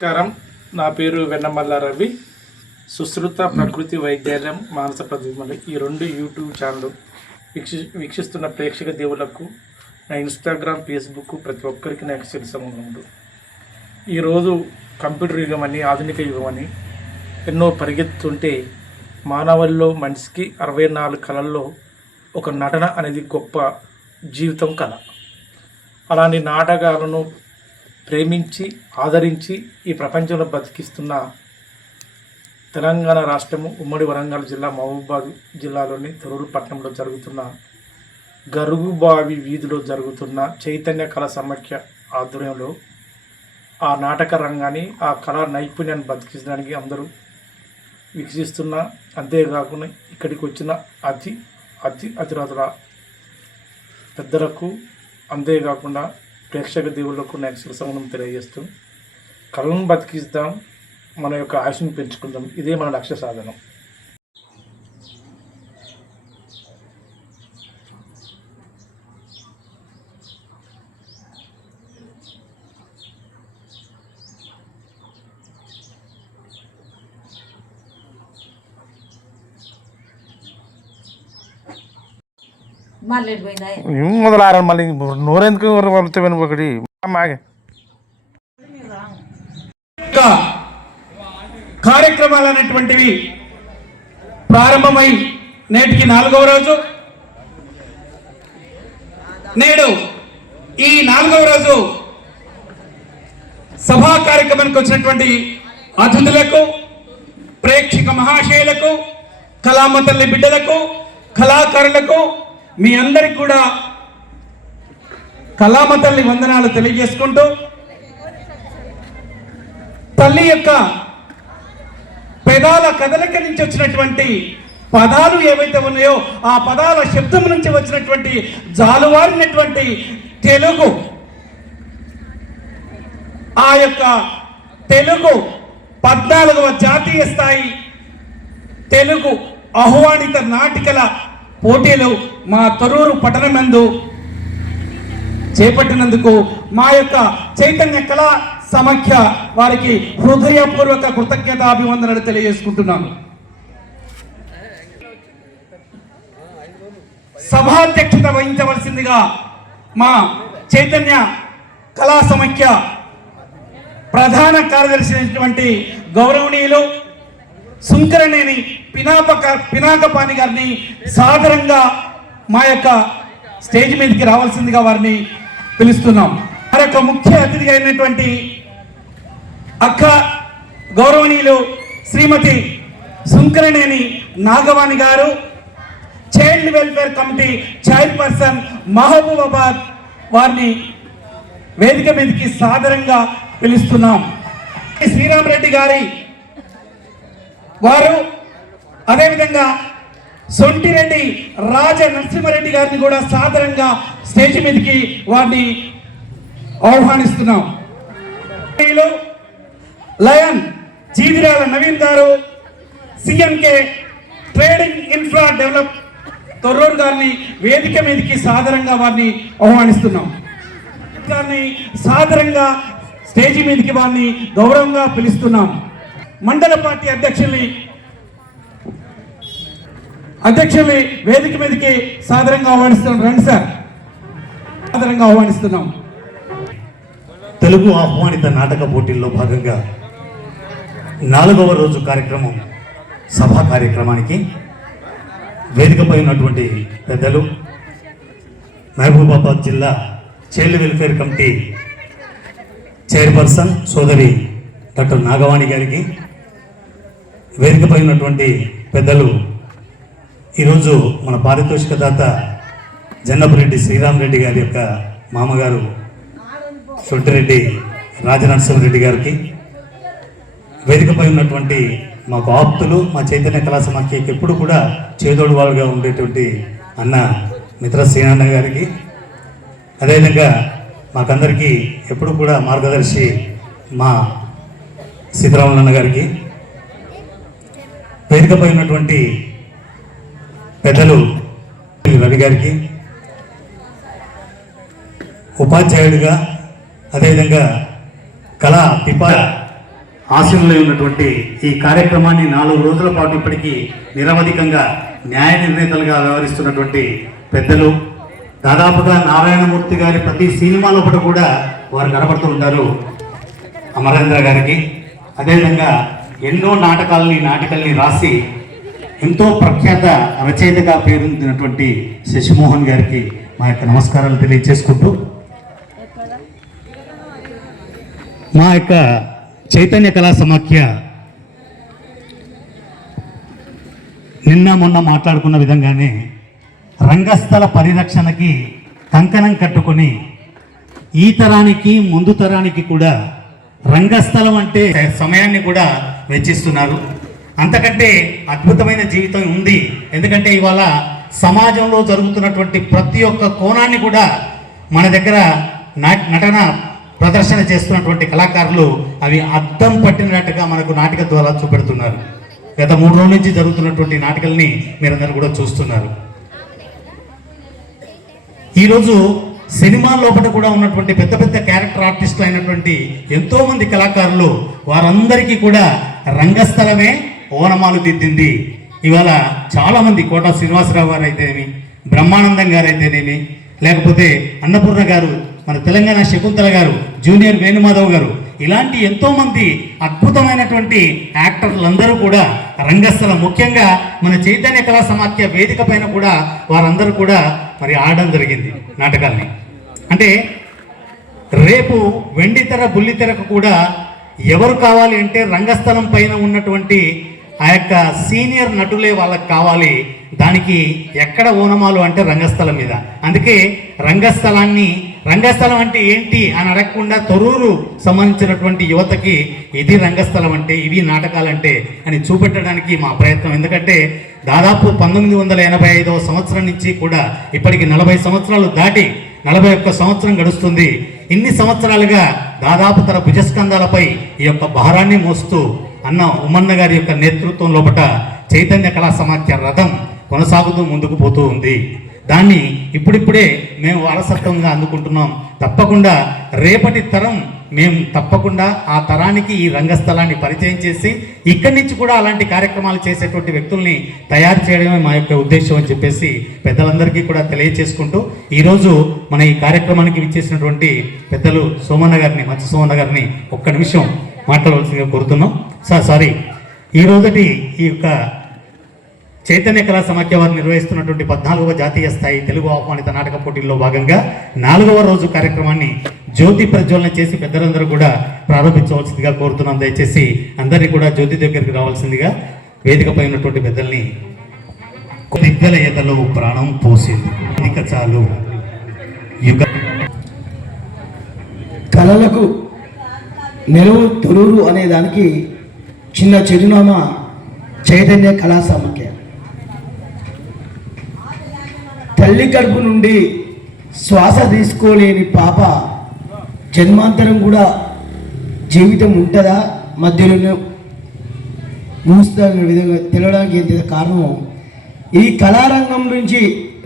నమస్కారం. నా పేరు వెన్నమల్ల రవి. సుశ్రుత ప్రకృతి వైద్యాలయం మానస ప్రతిమలు ఈ రెండు యూట్యూబ్ ఛానల్ వీక్షిస్తున్న ప్రేక్షక దేవులకు నా ఇన్స్టాగ్రామ్, ఫేస్బుక్ ప్రతి ఒక్కరికి నాకు శిరసముందు. ఈరోజు కంప్యూటర్ యుగం అని, ఆధునిక యుగం అని ఎన్నో పరిగెత్తుంటే మానవుల్లో మనిషికి 64 కళల్లో ఒక నటన అనేది గొప్ప జీవితం కళ. అలాంటి నాటకాలను ప్రేమించి ఆదరించి ఈ ప్రపంచంలో బతికిస్తున్న తెలంగాణ రాష్ట్రము ఉమ్మడి వరంగల్ జిల్లా మహబూబాద్ జిల్లాలోని తొర్రూరు పట్టణంలో జరుగుతున్న గరుగుబావి వీధిలో జరుగుతున్న చైతన్య కళా సమాఖ్య ఆధ్వర్యంలో ఆ నాటక రంగాన్ని, ఆ కళా నైపుణ్యాన్ని బతికించడానికి అందరూ వీక్షిస్తున్న, అంతేకాకుండా ఇక్కడికి వచ్చిన అతిరథుల పెద్దలకు, అంతేకాకుండా ప్రేక్షక దేవుళ్లకు నాకు శిరసమునం తెలియజేస్తూ కళను బతికిస్తాం, మన యొక్క ఆయుష్ను పెంచుకుందాం. ఇదే మన లక్ష్య సాధనం. మొదలారా మళ్ళీ నోరెందుకు ఒకటి మాగే కార్యక్రమాలు అనేటువంటివి ప్రారంభమై నేటికి 4వ రోజు. నేడు ఈ 4వ రోజు సభా కార్యక్రమానికి వచ్చినటువంటి అతిథులకు, ప్రేక్షక మహాశయులకు, కళామ తల్లి బిడ్డలకు, కళాకారులకు, మీ అందరికి కూడా కళామ తల్లి వందనాలు తెలియజేసుకుంటూ, తల్లి యొక్క పెదాల కదలిక నుంచి వచ్చినటువంటి పదాలు ఏవైతే ఉన్నాయో ఆ పదాల శబ్దం నుంచి వచ్చినటువంటి జాలువారినటువంటి తెలుగు, ఆ యొక్క తెలుగు 14వ జాతీయ స్థాయి తెలుగు ఆహ్వానిత నాటికల పోటీలు మా తొర్రూరు పట్టణమందు చేపట్టినందుకు మా యొక్క చైతన్య కళా సమాఖ్య వారికి హృదయపూర్వక కృతజ్ఞత అభివందనలు తెలియజేసుకుంటున్నాను. సభాధ్యక్షత వహించవలసిందిగా మా చైతన్య కళా సమాఖ్య ప్రధాన కార్యదర్శి అయినటువంటి గౌరవనీయులు సుంకరనేని పినాకపాణి గారిని సాదరంగా మా యొక్క స్టేజ్ మీదకి రావాల్సిందిగా వారిని పిలుస్తున్నాం. మరొక ముఖ్య అతిథిగా అయినటువంటి అక్క గౌరవనీయులు శ్రీమతి సుంకరనేని నాగవాణి గారు, child welfare committee chairperson Mahabubabad, వారిని వేదిక మీదకి సాదరంగా పిలుస్తున్నాం. శ్రీరామరెడ్డి గారి వారు, అదేవిధంగా సొంటిరెడ్డి రాజ నరసింహారెడ్డి గారిని కూడా సాదరంగా స్టేజ్ మీదకి వారిని ఆహ్వానిస్తున్నాం. లయన్ చీదిరాల నవీన్ గారు, సిఎంకే ట్రేడింగ్ ఇన్ఫ్రా డెవలప్ తొర్రూరు గారిని వేదిక మీదకి సాదరంగా వారిని ఆహ్వానిస్తున్నాం. గారిని సాదరంగా స్టేజ్ మీదకి వారిని గౌరవంగా పిలుస్తున్నాం. మండల పార్టీ అధ్యక్షుల్ని వేదిక మీదకి సాదరంగా ఆహ్వానిస్తున్నాం. రండి సార్, సాదరంగా ఆహ్వానిస్తున్నాం. తెలుగు ఆహ్వానిత నాటక పోటీల్లో భాగంగా 4వ రోజు కార్యక్రమం సభా కార్యక్రమానికి వేదికపై ఉన్నటువంటి పెద్దలు, మహబూబాబాద్ జిల్లా చైల్డ్ వెల్ఫేర్ కమిటీ చైర్పర్సన్ సోదరి డాక్టర్ నాగవాణి గారికి, వేదికపై ఉన్నటువంటి పెద్దలు, ఈరోజు మన పారితోషిక దాత జన్నపరెడ్డి శ్రీరామరెడ్డి గారి యొక్క మామగారు సొంటిరెడ్డి రాజనరసింహారెడ్డి గారికి, వేదికపై ఉన్నటువంటి మాకు ఆప్తులు, మా చైతన్య కళా సమాఖ్యకి ఎప్పుడు కూడా చేదోడు వాళ్ళుగా ఉండేటువంటి అన్న మిత్ర శ్రీనాన్న గారికి, అదేవిధంగా మాకందరికీ ఎప్పుడు కూడా మార్గదర్శి మా సీతారామన్న గారికి, వేదికపై ఉన్నటువంటి పెద్దలు రవి గారికి, ఉపాధ్యాయుడిగా, అదేవిధంగా కళా పిప ఆశీనులై ఉన్నటువంటి ఈ కార్యక్రమాన్ని 4 రోజుల పాటు ఇప్పటికీ నిరవధికంగా న్యాయ నిర్ణేతలుగా వ్యవహరిస్తున్నటువంటి పెద్దలు, దాదాపుగా నారాయణమూర్తి గారి ప్రతి సినిమా లోపల కూడా వారు కనబడుతూ ఉంటారు, అమరేంద్ర గారికి. అదేవిధంగా ఎన్నో నాటికల్ని రాసి ఎంతో ప్రఖ్యాత రచయితగా పేరొందినటువంటి శశిమోహన్ గారికి మా యొక్క నమస్కారాలు తెలియజేసుకుంటూ, మా యొక్క చైతన్య కళా సమాఖ్య నిన్న మొన్న మాట్లాడుకున్న విధంగానే రంగస్థల పరిరక్షణకి కంకణం కట్టుకొని ఈ తరానికి ముందు తరానికి కూడా రంగస్థలం అంటే సమయాన్ని కూడా వెచ్చిస్తున్నారు. అంతకంటే అద్భుతమైన జీవితం ఉంది. ఎందుకంటే ఇవాళ సమాజంలో జరుగుతున్నటువంటి ప్రతి ఒక్క కోణాన్ని కూడా మన దగ్గర నటన ప్రదర్శన చేస్తున్నటువంటి కళాకారులు అవి అద్దం పట్టినట్టుగా మనకు నాటిక ద్వారా చూపెడుతున్నారు. గత 3 రోజుల నుంచి జరుగుతున్నటువంటి నాటికల్ని మీరందరూ కూడా చూస్తున్నారు. ఈరోజు సినిమా లోపల కూడా ఉన్నటువంటి పెద్ద పెద్ద క్యారెక్టర్ ఆర్టిస్టులు అయినటువంటి ఎంతోమంది కళాకారులు వారందరికీ కూడా రంగస్థలమే ఓనమాలు దిద్దింది. ఇవాళ చాలామంది కోట శ్రీనివాసరావు గారు అయితేనేమి, బ్రహ్మానందం గారు అయితేనేమి, లేకపోతే అన్నపూర్ణ గారు, మన తెలంగాణ శకుంతల గారు, జూనియర్ వేణుమాధవ్ గారు, ఇలాంటి ఎంతోమంది అద్భుతమైనటువంటి యాక్టర్లందరూ కూడా రంగస్థలం, ముఖ్యంగా మన చైతన్య కళా సమాఖ్య వేదిక పైన కూడా వారందరూ కూడా మరి ఆడడం జరిగింది నాటకాల్ని. అంటే రేపు వెండితెర బుల్లితెరకు కూడా ఎవరు కావాలి అంటే రంగస్థలం పైన ఉన్నటువంటి ఆ యొక్క సీనియర్ నటులే వాళ్ళకి కావాలి. దానికి ఎక్కడ ఓనమాలు అంటే రంగస్థలం మీద. అందుకే రంగస్థలం అంటే ఏంటి అని అడగకుండా తొర్రూరు సంబంధించినటువంటి యువతకి ఇది రంగస్థలం అంటే, ఇవి నాటకాలంటే అని చూపెట్టడానికి మా ప్రయత్నం. ఎందుకంటే దాదాపు 1985వ సంవత్సరం నుంచి కూడా ఇప్పటికి 40 సంవత్సరాలు దాటి 41 సంవత్సరం గడుస్తుంది. ఇన్ని సంవత్సరాలుగా దాదాపు తన భుజస్కంధాలపై ఈ యొక్క భారాన్ని మోస్తూ అన్న ఉమ్మన్న గారి యొక్క నేతృత్వం లోపల చైతన్య కళా సమాఖ్య రథం కొనసాగుతూ ముందుకు పోతూ ఉంది. దాన్ని ఇప్పుడిప్పుడే మేము వారసత్వంగా అందుకుంటున్నాం. తప్పకుండా రేపటి తరం మేము తప్పకుండా ఆ తరానికి ఈ రంగస్థలాన్ని పరిచయం చేసి ఇక్కడి నుంచి కూడా అలాంటి కార్యక్రమాలు చేసేటువంటి వ్యక్తుల్ని తయారు చేయడమే మా యొక్క ఉద్దేశం అని చెప్పేసి పెద్దలందరికీ కూడా తెలియచేసుకుంటూ, ఈరోజు మన ఈ కార్యక్రమానికి విచ్చేసినటువంటి పెద్దలు మంచి సోమన్న గారిని ఒక్క నిమిషం మాట్లాడవలసిందిగా కోరుతున్నాం. సారీ, ఈ యొక్క చైతన్య కళా సమాఖ్య వారు నిర్వహిస్తున్నటువంటి 14వ జాతీయ స్థాయి తెలుగు ఆహ్వానిత నాటక పోటీల్లో భాగంగా 4వ రోజు కార్యక్రమాన్ని జ్యోతి ప్రజ్వలన చేసి పెద్దలందరూ కూడా ప్రారంభించవలసిందిగా కోరుతున్నాం. దయచేసి అందరినీ కూడా జ్యోతి దగ్గరికి రావాల్సిందిగా వేదికపై ఉన్నటువంటి పెద్దల్ని. దిగ్గల ఎదలో ప్రాణం పోసేందుకు చాలు యుగ కళలకు నెలవు తొరూరు అనే దానికి చిన్న చిరునామా చైతన్య కళా సమాఖ్య. తల్లి కడుపు నుండి శ్వాస తీసుకోలేని పాప జన్మాంతరం కూడా జీవితం ఉంటుందా, మధ్యలో మూస్తున్న విధంగా తెలవడానికి ఎంత కారణం, ఈ కళారంగం నుంచి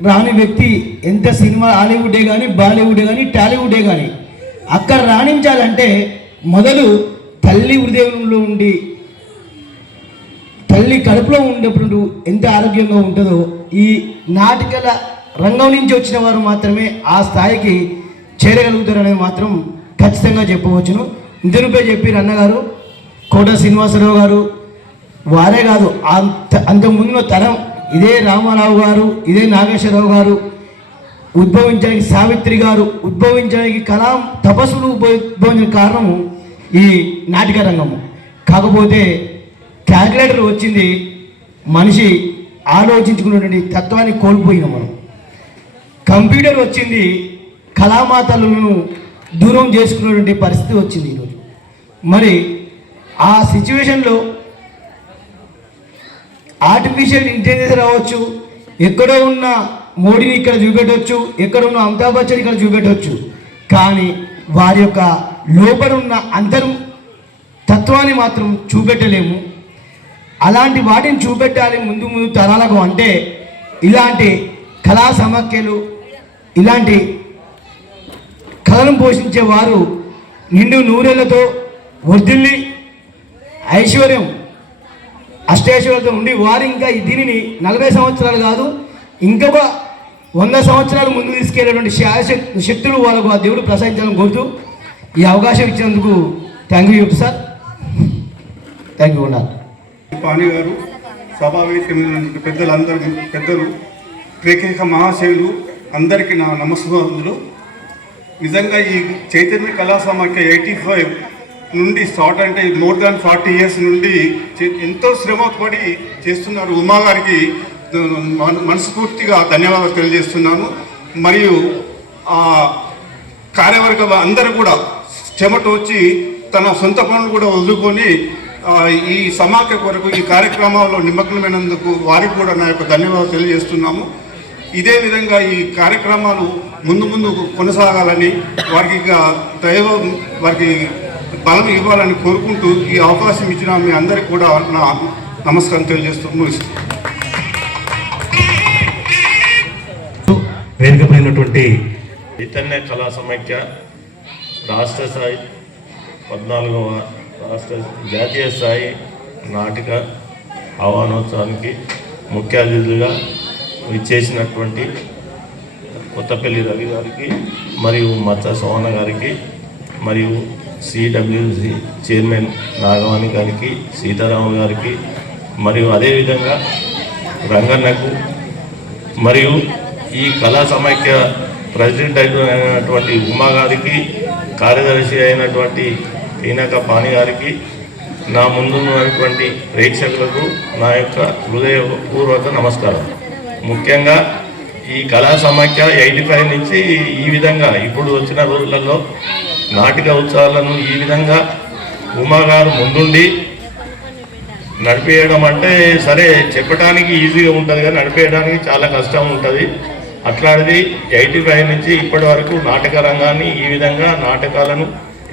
రాని వ్యక్తి ఎంత సినిమా హాలీవుడే కానీ, బాలీవుడే కానీ, టాలీవుడే కానీ అక్కడ రాణించాలంటే మొదలు తల్లి హృదయంలో ఉండి తల్లి కడుపులో ఉండేప్పుడు ఎంత ఆరోగ్యంగా ఉంటుందో ఈ నాటకాల రంగం నుంచి వచ్చిన వారు మాత్రమే ఆ స్థాయికి చేరగలుగుతారు అనేది మాత్రం ఖచ్చితంగా చెప్పవచ్చును. ఇందుపై చెప్పి అన్నగారు, కోట శ్రీనివాసరావు గారు వారే కాదు, అంతకుముందు తరం ఇదే రామారావు గారు, ఇదే నాగేశ్వరరావు గారు ఉద్భవించడానికి, సావిత్రి గారు ఉద్భవించడానికి, కళా తపస్సులు ఉద్భవించిన కారణము ఈ నాటక రంగము. కాకపోతే క్యాల్కులేటర్ వచ్చింది, మనిషి ఆలోచించుకున్నటువంటి తత్వాన్ని కోల్పోయినాం మనం. కంప్యూటర్ వచ్చింది, కళామాతలను దూరం చేసుకున్నటువంటి పరిస్థితి వచ్చింది ఈరోజు. మరి ఆ సిచ్యువేషన్లో ఆర్టిఫిషియల్ ఇంటెలిజెన్స్ రావచ్చు, ఎక్కడో ఉన్న మోడీని ఇక్కడ చూపెట్టవచ్చు, ఎక్కడ ఉన్న అమితాబ్ బచ్చన్ ఇక్కడ చూపెట్టవచ్చు, కానీ వారి యొక్క లోపల ఉన్న తత్వాన్ని మాత్రం చూపెట్టలేము. అలాంటి వాటిని చూపెట్టాలి ముందు తరాలకు అంటే ఇలాంటి కళా సమాఖ్యలు, ఇలాంటి కళను పోషించే వారు నిండు నూరేళ్లతో వర్ధిల్లి ఐశ్వర్యం అష్టైశ్వర్యాలతో ఉండి వారు ఇంకా దీనిని 40 సంవత్సరాలు కాదు ఇంకొక 100 సంవత్సరాలు ముందు తీసుకెళ్లేటువంటి శక్తులు వాళ్ళకు ఆ దేవుడు ప్రసాదించాలని కోరుతూ ఈ అవకాశం ఇచ్చినందుకు thank you sir. Thank you ఉన్నారు పాణి గారు, సభావేదిక మీద ఉన్న పెద్దలు ప్రేక్షక మహాశయులు అందరికీ నా నమస్కారములు. నిజంగా ఈ చైతన్య కళా సమాఖ్య 85 నుండి స్టార్ట్ అంటే మోర్ దాన్ 40 ఇయర్స్ నుండి ఎంతో శ్రమపడి చేస్తున్నారు. ఉమా గారికి మనస్ఫూర్తిగా ధన్యవాదాలు తెలియజేస్తున్నాను. మరియు ఆ కార్యవర్గ అందరూ కూడా చెమట వచ్చి తన సొంత పనులు కూడా వదులుకొని ఈ సమాఖ్య కొరకు ఈ కార్యక్రమంలో నిమగ్నమైనందుకు వారికి కూడా నా యొక్క ధన్యవాదాలు తెలియజేస్తున్నాము. ఇదే విధంగా ఈ కార్యక్రమాలు ముందు కొనసాగాలని వారికి బలం ఇవ్వాలని కోరుకుంటూ ఈ అవకాశం ఇచ్చిన మీ అందరికీ కూడా నా నమస్కారం తెలియజేస్తూ ముగిస్తున్నాను. వేదికపైనటువంటి చైతన్య కళా సమైక్య రాష్ట్ర స్థాయి 14వ రాష్ట్ర జాతీయ స్థాయి నాటక ఆహ్వానోత్సవానికి ముఖ్య అతిథులుగా విచ్చేసినటువంటి కొత్తపల్లి రవి గారికి మరియు మచ్చ సోమన్న గారికి మరియు సిడబ్ల్యూసి చైర్మన్ నాగవాణి గారికి సీతారామ గారికి మరియు అదేవిధంగా రంగన్నకు మరియు ఈ కళా సమైక్య ప్రెసిడెంట్ అయినటువంటి ఉమా గారికి కార్యదర్శి అయినటువంటి ఈనక పాణి గారికి నా ముందున్నటువంటి ప్రేక్షకులకు నా యొక్క హృదయపూర్వక నమస్కారం. ముఖ్యంగా ఈ కళా సమాఖ్య 85 నుంచి ఈ విధంగా ఇప్పుడు వచ్చిన రోజులలో నాటక ఉత్సవాలను ఈ విధంగా ఉమా గారు ముందుండి నడిపేయడం అంటే సరే చెప్పడానికి ఈజీగా ఉంటుంది కానీ నడిపేయడానికి చాలా కష్టం ఉంటుంది. అట్లాంటిది 85 నుంచి ఇప్పటి వరకు నాటక రంగాన్ని ఈ విధంగా నాటకాలను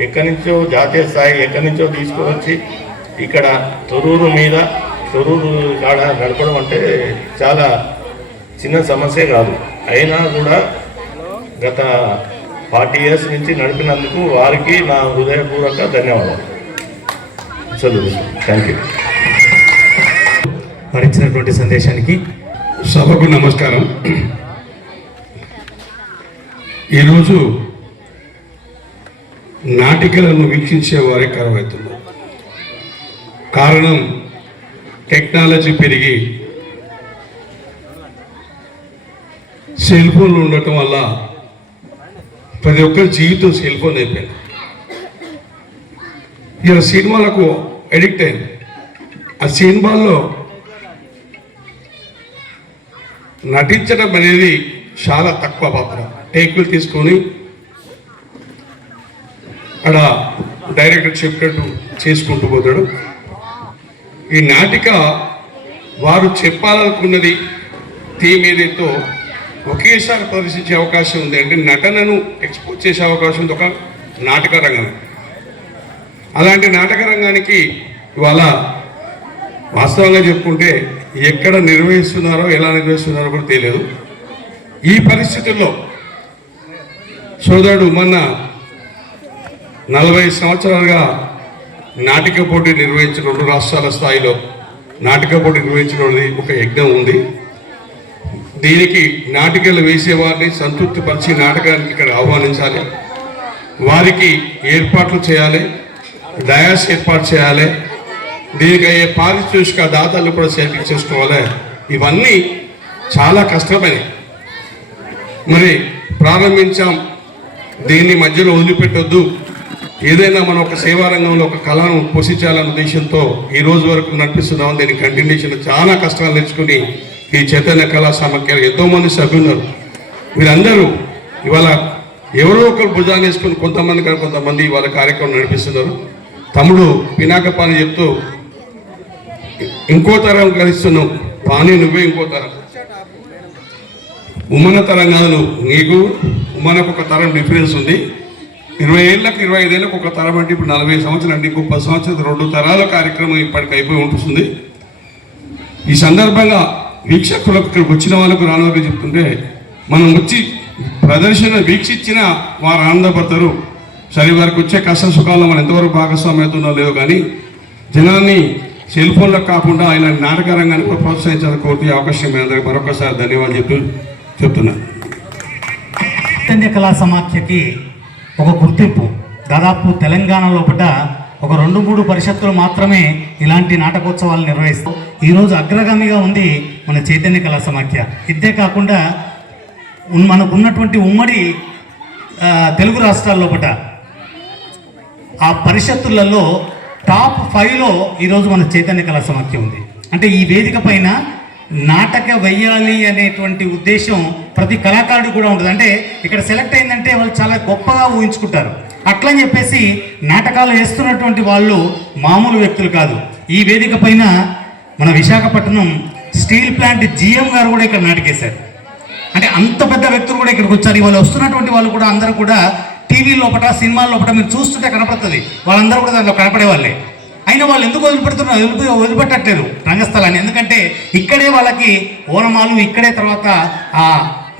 ఎక్కడి నుంచో జాతీయ స్థాయి ఎక్కడి నుంచో తీసుకువచ్చి ఇక్కడ తొర్రూరు కాడ నడపడం అంటే చాలా చిన్న సమస్య కాదు. అయినా కూడా గత 40 ఇయర్స్ నుంచి నడిపినందుకు వారికి నా హృదయపూర్వక ధన్యవాదాలు. చదువు థ్యాంక్ యూ. వారిచ్చినటువంటి సందేశానికి సభకు నమస్కారం. ఈరోజు నాటికలను వీక్షించే వారే కరువవుతున్నారు. కారణం టెక్నాలజీ పెరిగి సెల్ ఫోన్లు ఉండటం వల్ల ప్రతి ఒక్కరి జీవితం సెల్ ఫోన్ అయిపోయింది. ఇలా సినిమాలకు అడిక్ట్ అయింది. ఆ సినిమాల్లో నటించడం అనేది చాలా తక్కువ పాత్ర. టేకులు తీసుకొని అక్కడ డైరెక్టర్ చెప్పినట్టు చేసుకుంటూ పోతాడు. ఈ నాటిక వారు చెప్పాలనుకున్నది థీమ్ ఏదైతే ఒకేసారి ప్రదర్శించే అవకాశం ఉంది. అంటే నటనను ఎక్స్పోజ్ చేసే అవకాశం ఉంది ఒక నాటక రంగం. అలాంటి నాటక రంగానికి ఇవాళ వాస్తవంగా చెప్పుకుంటే ఎక్కడ నిర్వహిస్తున్నారో ఎలా నిర్వహిస్తున్నారో కూడా తెలియదు. ఈ పరిస్థితుల్లో సోదరుడు మొన్న 40 సంవత్సరాలుగా నాటిక పోటీ నిర్వహించిన 2 రాష్ట్రాల స్థాయిలో నాటిక పోటీ నిర్వహించిన ఒక యజ్ఞం ఉంది. దీనికి నాటికలు వేసేవారిని సంతృప్తిపరిచి నాటకానికి ఇక్కడ ఆహ్వానించాలి, వారికి ఏర్పాట్లు చేయాలి, డయాస్ ఏర్పాటు చేయాలి, దీనికి అయ్యే పారితోషిక దాతలు కూడా సెలెక్ట్ చేసుకోవాలి. ఇవన్నీ చాలా కష్టమైనవి. మరి ప్రారంభించాం, దీన్ని మధ్యలో వదిలిపెట్టొద్దు, ఏదైనా మనం ఒక సేవా రంగంలో ఒక కళను పోషించాలన్న ఉద్దేశంతో ఈ రోజు వరకు నడిపిస్తున్నాం. దీని కంటిన్యూషన్ చాలా కష్టాలు తెచ్చుకుని ఈ చైతన్య కళా సమాఖ్యలో ఎంతోమంది సభ్యున్నారు. వీరందరూ ఇవాళ ఎవరో ఒకరు భుజాన్ని వేసుకుని కొంతమంది ఇవాళ కార్యక్రమం నడిపిస్తున్నారు. తమ్ముడు పినాకపాని చెప్తూ ఇంకో తరం కలిస్తున్నాం, పాని నువ్వే ఇంకో తరం, ఉమ్మన తరం కాదు నీకు ఉమ్మనకు ఒక తరం డిఫరెన్స్ ఉంది. 20 ఏళ్ళకు 25 ఏళ్ళకు ఒక తరం అంటే ఇప్పుడు 40 సంవత్సరాలు అంటే ఇంకో 10 సంవత్సరాలు 2 తరాల కార్యక్రమం ఇప్పటికి అయిపోయి ఉంటుంది. ఈ సందర్భంగా వీక్షకులకు ఇక్కడికి వచ్చిన వాళ్ళకు రానవారికి చెప్తుంటే మనం వచ్చి ప్రదర్శన వీక్షించిన వారు ఆనందపడతారు. సరే వారికి వచ్చే కష్ట సుఖాల్లో మనం ఎంతవరకు భాగస్వామ్యం అవుతుందో లేదో కానీ జనాన్ని సెల్ ఫోన్లకు కాకుండా ఆయన నాటక రంగాన్ని కూడా ప్రోత్సహించాలని కోరుతూ ఈ అవకాశం మీ అందరికీ మరొకసారి ధన్యవాదాలు చెప్తున్నాను. చైతన్య కళా సమాఖ్యకి ఒక గుర్తింపు. దాదాపు తెలంగాణ లోపల ఒక 2-3 పరిషత్తులు మాత్రమే ఇలాంటి నాటకోత్సవాలు నిర్వహిస్తాం. ఈరోజు అగ్రగామిగా ఉంది మన చైతన్య కళా సమాఖ్య. ఇదే కాకుండా మనకున్నటువంటి ఉమ్మడి తెలుగు రాష్ట్రాల లోపల ఆ పరిషత్తులలో టాప్ 5లో ఈరోజు మన చైతన్య కళా సమాఖ్య ఉంది. అంటే ఈ వేదిక పైన నాటక వెయ్యాలి అనేటువంటి ఉద్దేశం ప్రతి కళాకారుడు కూడా ఉంటుంది. అంటే ఇక్కడ సెలెక్ట్ అయిందంటే వాళ్ళు చాలా గొప్పగా ఊహించుకుంటారు. అట్లని చెప్పేసి నాటకాలు వేస్తున్నటువంటి వాళ్ళు మామూలు వ్యక్తులు కాదు. ఈ వేదిక పైన మన విశాఖపట్నం స్టీల్ ప్లాంట్ GM గారు కూడా ఇక్కడ నాటకేశారు. అంటే అంత పెద్ద వ్యక్తులు కూడా ఇక్కడికి వచ్చారు. ఇవాళ వస్తున్నటువంటి వాళ్ళు కూడా అందరూ కూడా టీవీ లోపల సినిమాల లోపల మీరు చూస్తుంటే కనపడుతుంది, వాళ్ళందరూ కూడా దాంట్లో కనపడే వాళ్ళే. అయినా వాళ్ళు ఎందుకు వదిలిపెట్టట్లేదు రంగస్థలాన్ని? ఎందుకంటే ఇక్కడే వాళ్ళకి ఓనమాలు, ఇక్కడే తర్వాత ఆ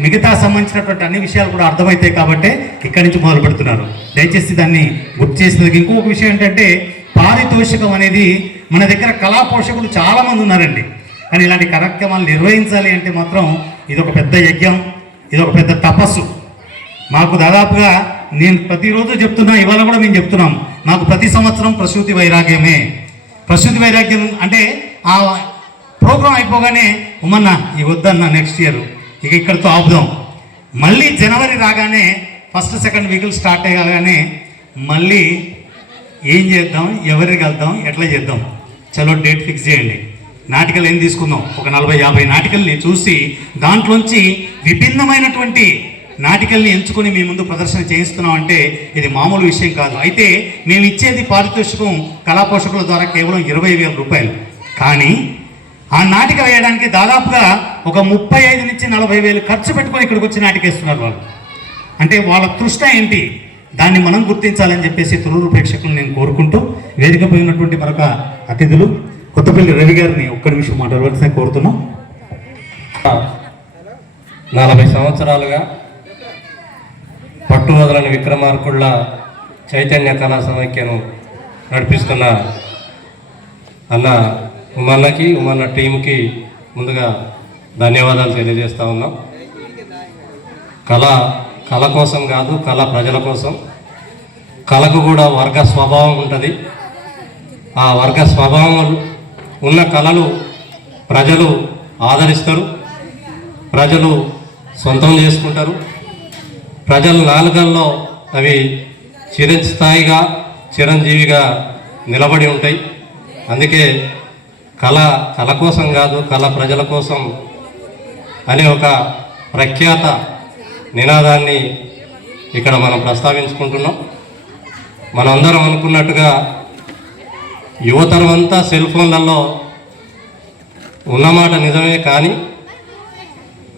మిగతా సంబంధించినటువంటి అన్ని విషయాలు కూడా అర్థమవుతాయి కాబట్టి ఇక్కడి నుంచి మొదలు పెడుతున్నారు. దయచేసి దాన్ని గుర్తు చేసినందుకు. ఇంకొక విషయం ఏంటంటే పారితోషికం అనేది మన దగ్గర కళా పోషకులు చాలామంది ఉన్నారండి. కానీ ఇలాంటి కార్యక్రమాలు నిర్వహించాలి అంటే మాత్రం ఇదొక పెద్ద యజ్ఞం, ఇదొక పెద్ద తపస్సు. మాకు దాదాపుగా నేను ప్రతిరోజు చెప్తున్నా, ఇవాళ కూడా మేము చెప్తున్నాం, మాకు ప్రతి సంవత్సరం ప్రసూతి వైరాగ్యమే. ప్రసూతి వైరాగ్యం అంటే ఆ ప్రోగ్రాం అయిపోగానే ఉమ్మన్నా ఇవి వద్దన్నా నెక్స్ట్ ఇయర్ ఇక ఇక్కడితో ఆపుదాం. మళ్ళీ జనవరి రాగానే 1st, 2nd వీకులు స్టార్ట్ అయ్యగానే మళ్ళీ ఏం చేద్దాం, ఎవరికి వెళ్దాం, ఎట్లా చేద్దాం, చలో డేట్ ఫిక్స్ చేయండి. నాటికలు ఏం తీసుకుందాం, ఒక 40-50 నాటికల్ని చూసి దాంట్లోంచి విభిన్నమైనటువంటి నాటికల్ని ఎంచుకొని మీ ముందు ప్రదర్శన చేయిస్తున్నాం అంటే ఇది మామూలు విషయం కాదు. అయితే మేము ఇచ్చేది పారితోషికం కళా పోషకుల ద్వారా కేవలం 20,000 రూపాయలు. కానీ ఆ నాటిక వేయడానికి దాదాపుగా ఒక 35 నుంచి 40,000 ఖర్చు పెట్టుకొని ఇక్కడికి వచ్చి నాటికేస్తున్నారు వాళ్ళు. అంటే వాళ్ళ తృష్ణ ఏంటి, దాన్ని మనం గుర్తించాలని చెప్పేసి తొరూరు ప్రేక్షకులను నేను కోరుకుంటూ వేదికపై ఉన్నటువంటి మరొక అతిథులు కొత్తపల్లి రవి గారిని ఒక్క నిమిషం మాట్లాడవలసిన కోరుతున్నాం. 40 సంవత్సరాలుగా పట్టువదలని విక్రమార్కుళ్ళ చైతన్య కళా సమైక్యను నడిపిస్తున్న అన్న ఉమన్నకి, ఉమన్న టీంకి ముందుగా ధన్యవాదాలు తెలియజేస్తూ ఉన్నాం. కళ కోసం కాదు, కళ ప్రజల కోసం. కళకు కూడా వర్గ స్వభావం ఉంటుంది. ఆ వర్గ స్వభావం ఉన్న కళలు ప్రజలు ఆదరిస్తారు, ప్రజలు సొంతం చేసుకుంటారు. ప్రజల నాలుకల్లో అవి చిరస్థాయిగా చిరంజీవిగా నిలబడి ఉంటాయి. అందుకే కళ కోసం కాదు, కళ ప్రజల కోసం అనే ఒక ప్రఖ్యాత నినాదాన్ని ఇక్కడ మనం ప్రస్తావించుకుంటున్నాం. మనందరం అనుకున్నట్టుగా యువతరం అంతా సెల్ ఫోన్లలో ఉన్నమాట నిజమే, కానీ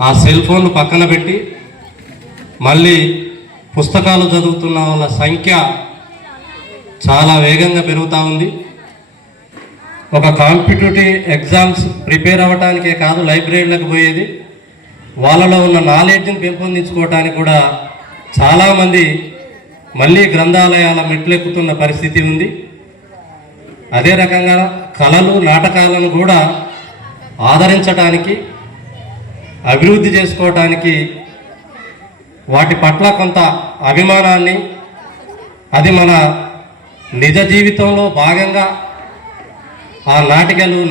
ఆ సెల్ ఫోన్లు పక్కన పెట్టి మళ్ళీ పుస్తకాలు చదువుతున్న వాళ్ళ సంఖ్య చాలా వేగంగా పెరుగుతూ ఉంది. ఒక కాంపిటేటివ్ ఎగ్జామ్స్ ప్రిపేర్ అవ్వటానికే కాదు లైబ్రరీలకు పోయేది, వాళ్ళలో ఉన్న నాలెడ్జ్ని పెంపొందించుకోవటానికి కూడా చాలామంది మళ్ళీ గ్రంథాలయాల మెట్లెక్కుతున్న పరిస్థితి ఉంది. అదే రకంగా కళలు, నాటకాలను కూడా ఆదరించడానికి, అభివృద్ధి చేసుకోవటానికి, వాటి పట్ల కొంత అభిమానాన్ని, అది మన నిజ జీవితంలో భాగంగా ఆ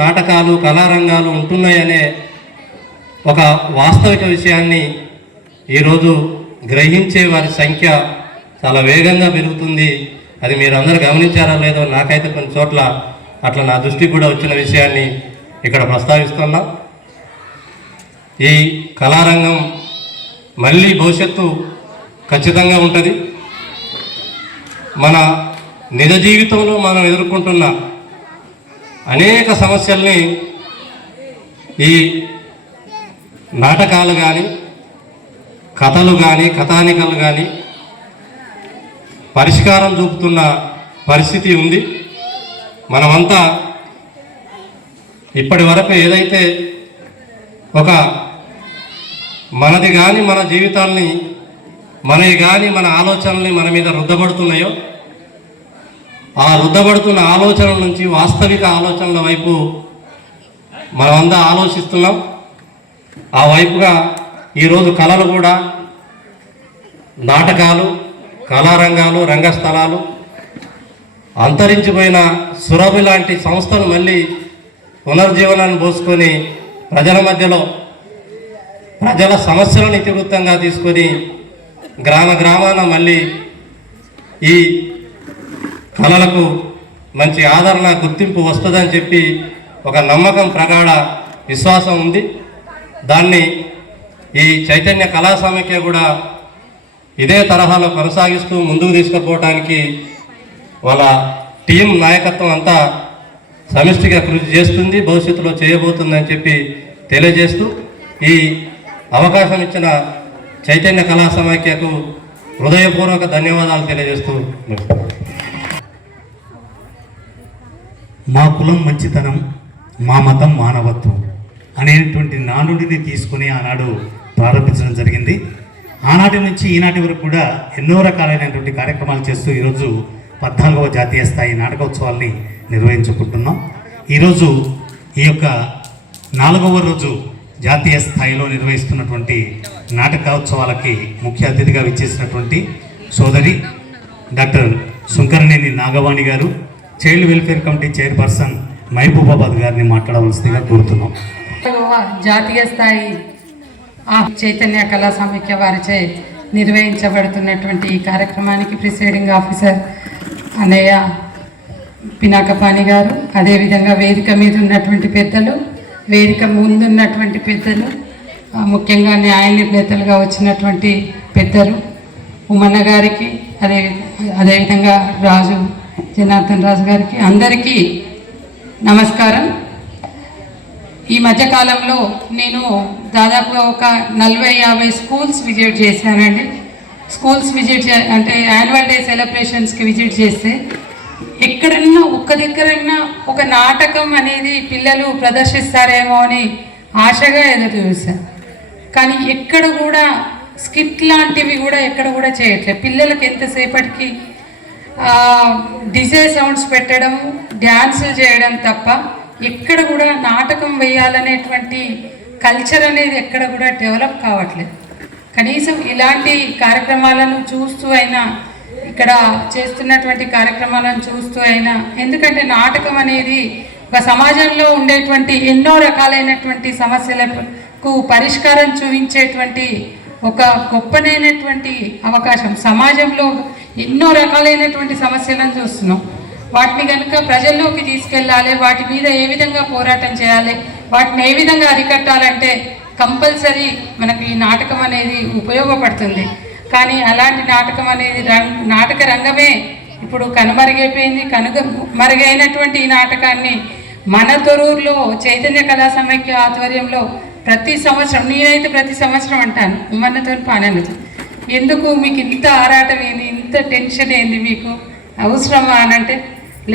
నాటకాలు, కళారంగాలు ఉంటున్నాయనే ఒక వాస్తవిక విషయాన్ని ఈరోజు గ్రహించే వారి సంఖ్య చాలా వేగంగా పెరుగుతుంది. అది మీరు అందరూ గమనించారా లేదో, నాకైతే కొన్ని చోట్ల అట్లా నా దృష్టికి కూడా వచ్చిన విషయాన్ని ఇక్కడ ప్రస్తావిస్తున్నా. ఈ కళారంగం మళ్ళీ భవిష్యత్తు ఖచ్చితంగా ఉంటుంది. మన నిజ జీవితంలో మనం ఎదుర్కొంటున్న అనేక సమస్యల్ని ఈ నాటకాలు కానీ, కథలు కానీ, కథానికలు కానీ పరిష్కారం చూపుతున్న పరిస్థితి ఉంది. మనమంతా ఇప్పటి వరకు ఏదైతే ఒక మనది కానీ, మన జీవితాల్ని, మనవి కానీ, మన ఆలోచనల్ని మన మీద రుద్దబడుతున్నాయో ఆ రుద్దబడుతున్న ఆలోచనల నుంచి వాస్తవిక ఆలోచనల వైపు మనమంతా ఆలోచిస్తున్నాం. ఆ వైపుగా ఈరోజు కళలు కూడా, నాటకాలు, కళారంగాలు, రంగస్థలాలు, అంతరించిపోయిన సురభి లాంటి సంస్థలు మళ్ళీ పునర్జీవనాన్ని పోసుకొని ప్రజల మధ్యలో ప్రజల సమస్యలను ఇతివృత్తంగా తీసుకొని గ్రామాన మళ్ళీ ఈ కళలకు మంచి ఆదరణ, గుర్తింపు వస్తుందని చెప్పి ఒక నమ్మకం, ప్రగాఢ విశ్వాసం ఉంది. దాన్ని ఈ చైతన్య కళా సమైక్య కూడా ఇదే తరహాలో కొనసాగిస్తూ ముందుకు తీసుకుపోవడానికి వాళ్ళ టీం నాయకత్వం అంతా సమిష్టిగా కృషి చేస్తుంది, భవిష్యత్తులో చేయబోతుందని చెప్పి తెలియజేస్తూ ఈ అవకాశం ఇచ్చిన చైతన్య కళా సమైక్యకు హృదయపూర్వక ధన్యవాదాలు తెలియజేస్తూ మా కులం మంచితనం, మా మతం మానవత్వం అనేటువంటి నానుడిని తీసుకుని ఆనాడు ప్రారంభించడం జరిగింది. ఆనాటి నుంచి ఈనాటి వరకు కూడా ఎన్నో రకాలైనటువంటి కార్యక్రమాలు చేస్తూ ఈరోజు 14వ జాతీయ స్థాయి నాటకోత్సవాల్ని నిర్వహించుకుంటున్నాం. ఈరోజు ఈ యొక్క 4వ రోజు జాతీయ స్థాయిలో నిర్వహిస్తున్నటువంటి నాటకోత్సవాలకి ముఖ్య అతిథిగా విచ్చేసినటువంటి సోదరి డాక్టర్ సుంకరనేని నాగవాణి గారు, child welfare committee chairperson Mahabubabad గారిని మాట్లాడవలసిందిగా కోరుతున్నాం. జాతీయ స్థాయి చైతన్య కళా సమైక్య వారిచే నిర్వహించబడుతున్నటువంటి ఈ కార్యక్రమానికి ప్రిసైడింగ్ ఆఫీసర్ అన్నయ్య పినాకపాణి గారు, అదేవిధంగా వేదిక మీద ఉన్నటువంటి పెద్దలు, వేదిక ముందున్నటువంటి పెద్దలు, ముఖ్యంగా న్యాయ నిర్ణేతలుగా వచ్చినటువంటి పెద్దలు ఉమన్న గారికి, అదేవిధంగా రాజు జనార్దన్ రాజు గారికి, అందరికీ నమస్కారం. ఈ మధ్యకాలంలో నేను దాదాపుగా ఒక 40-50 స్కూల్స్ విజిట్ చేశానండి. స్కూల్స్ విజిట్ అంటే యాన్యువల్ డే సెలబ్రేషన్స్కి విజిట్ చేస్తే ఎక్కడన్నా ఒక్క దగ్గరన్నా ఒక నాటకం అనేది పిల్లలు ప్రదర్శిస్తారేమో అని ఆశగా ఎదురు చూశాను. కానీ ఎక్కడ కూడా స్కిట్ లాంటివి కూడా ఎక్కడ కూడా చేయట్లేదు. పిల్లలకి ఎంతసేపటికి డిజే సౌండ్స్ పెట్టడం, డ్యాన్సులు చేయడం తప్ప ఎక్కడ కూడా నాటకం వేయాలనేటువంటి కల్చర్ అనేది ఎక్కడ కూడా డెవలప్ కావట్లేదు. కనీసం ఇలాంటి కార్యక్రమాలను చూస్తూ అయినా, ఇక్కడ చేస్తున్నటువంటి కార్యక్రమాలను చూస్తూ అయినా, ఎందుకంటే నాటకం అనేది ఒక సమాజంలో ఉండేటువంటి ఎన్నో రకాలైనటువంటి సమస్యలకు పరిష్కారం చూపించేటువంటి ఒక గొప్పనైనటువంటి అవకాశం. సమాజంలో ఎన్నో రకాలైనటువంటి సమస్యలను చూస్తున్నాం. వాటిని కనుక ప్రజల్లోకి తీసుకెళ్ళాలి, వాటి మీద ఏ విధంగా పోరాటం చేయాలి, వాటిని ఏ విధంగా అరికట్టాలంటే కంపల్సరీ మనకు ఈ నాటకం అనేది ఉపయోగపడుతుంది. కానీ అలాంటి నాటకం అనేది నాటక రంగమే ఇప్పుడు కనుమరుగైపోయింది. కనుమరుగైనటువంటి ఈ నాటకాన్ని మన తొర్రూరులో చైతన్య కళా సమైక్య ఆధ్వర్యంలో ప్రతి సంవత్సరం, నేనైతే ప్రతి సంవత్సరం అంటాను, ఉమ్మన్నతో పానన్నతో, ఎందుకు మీకు ఇంత ఆరాటం ఏంది, ఇంత టెన్షన్ ఏంది, మీకు అవసరమా అని అంటే,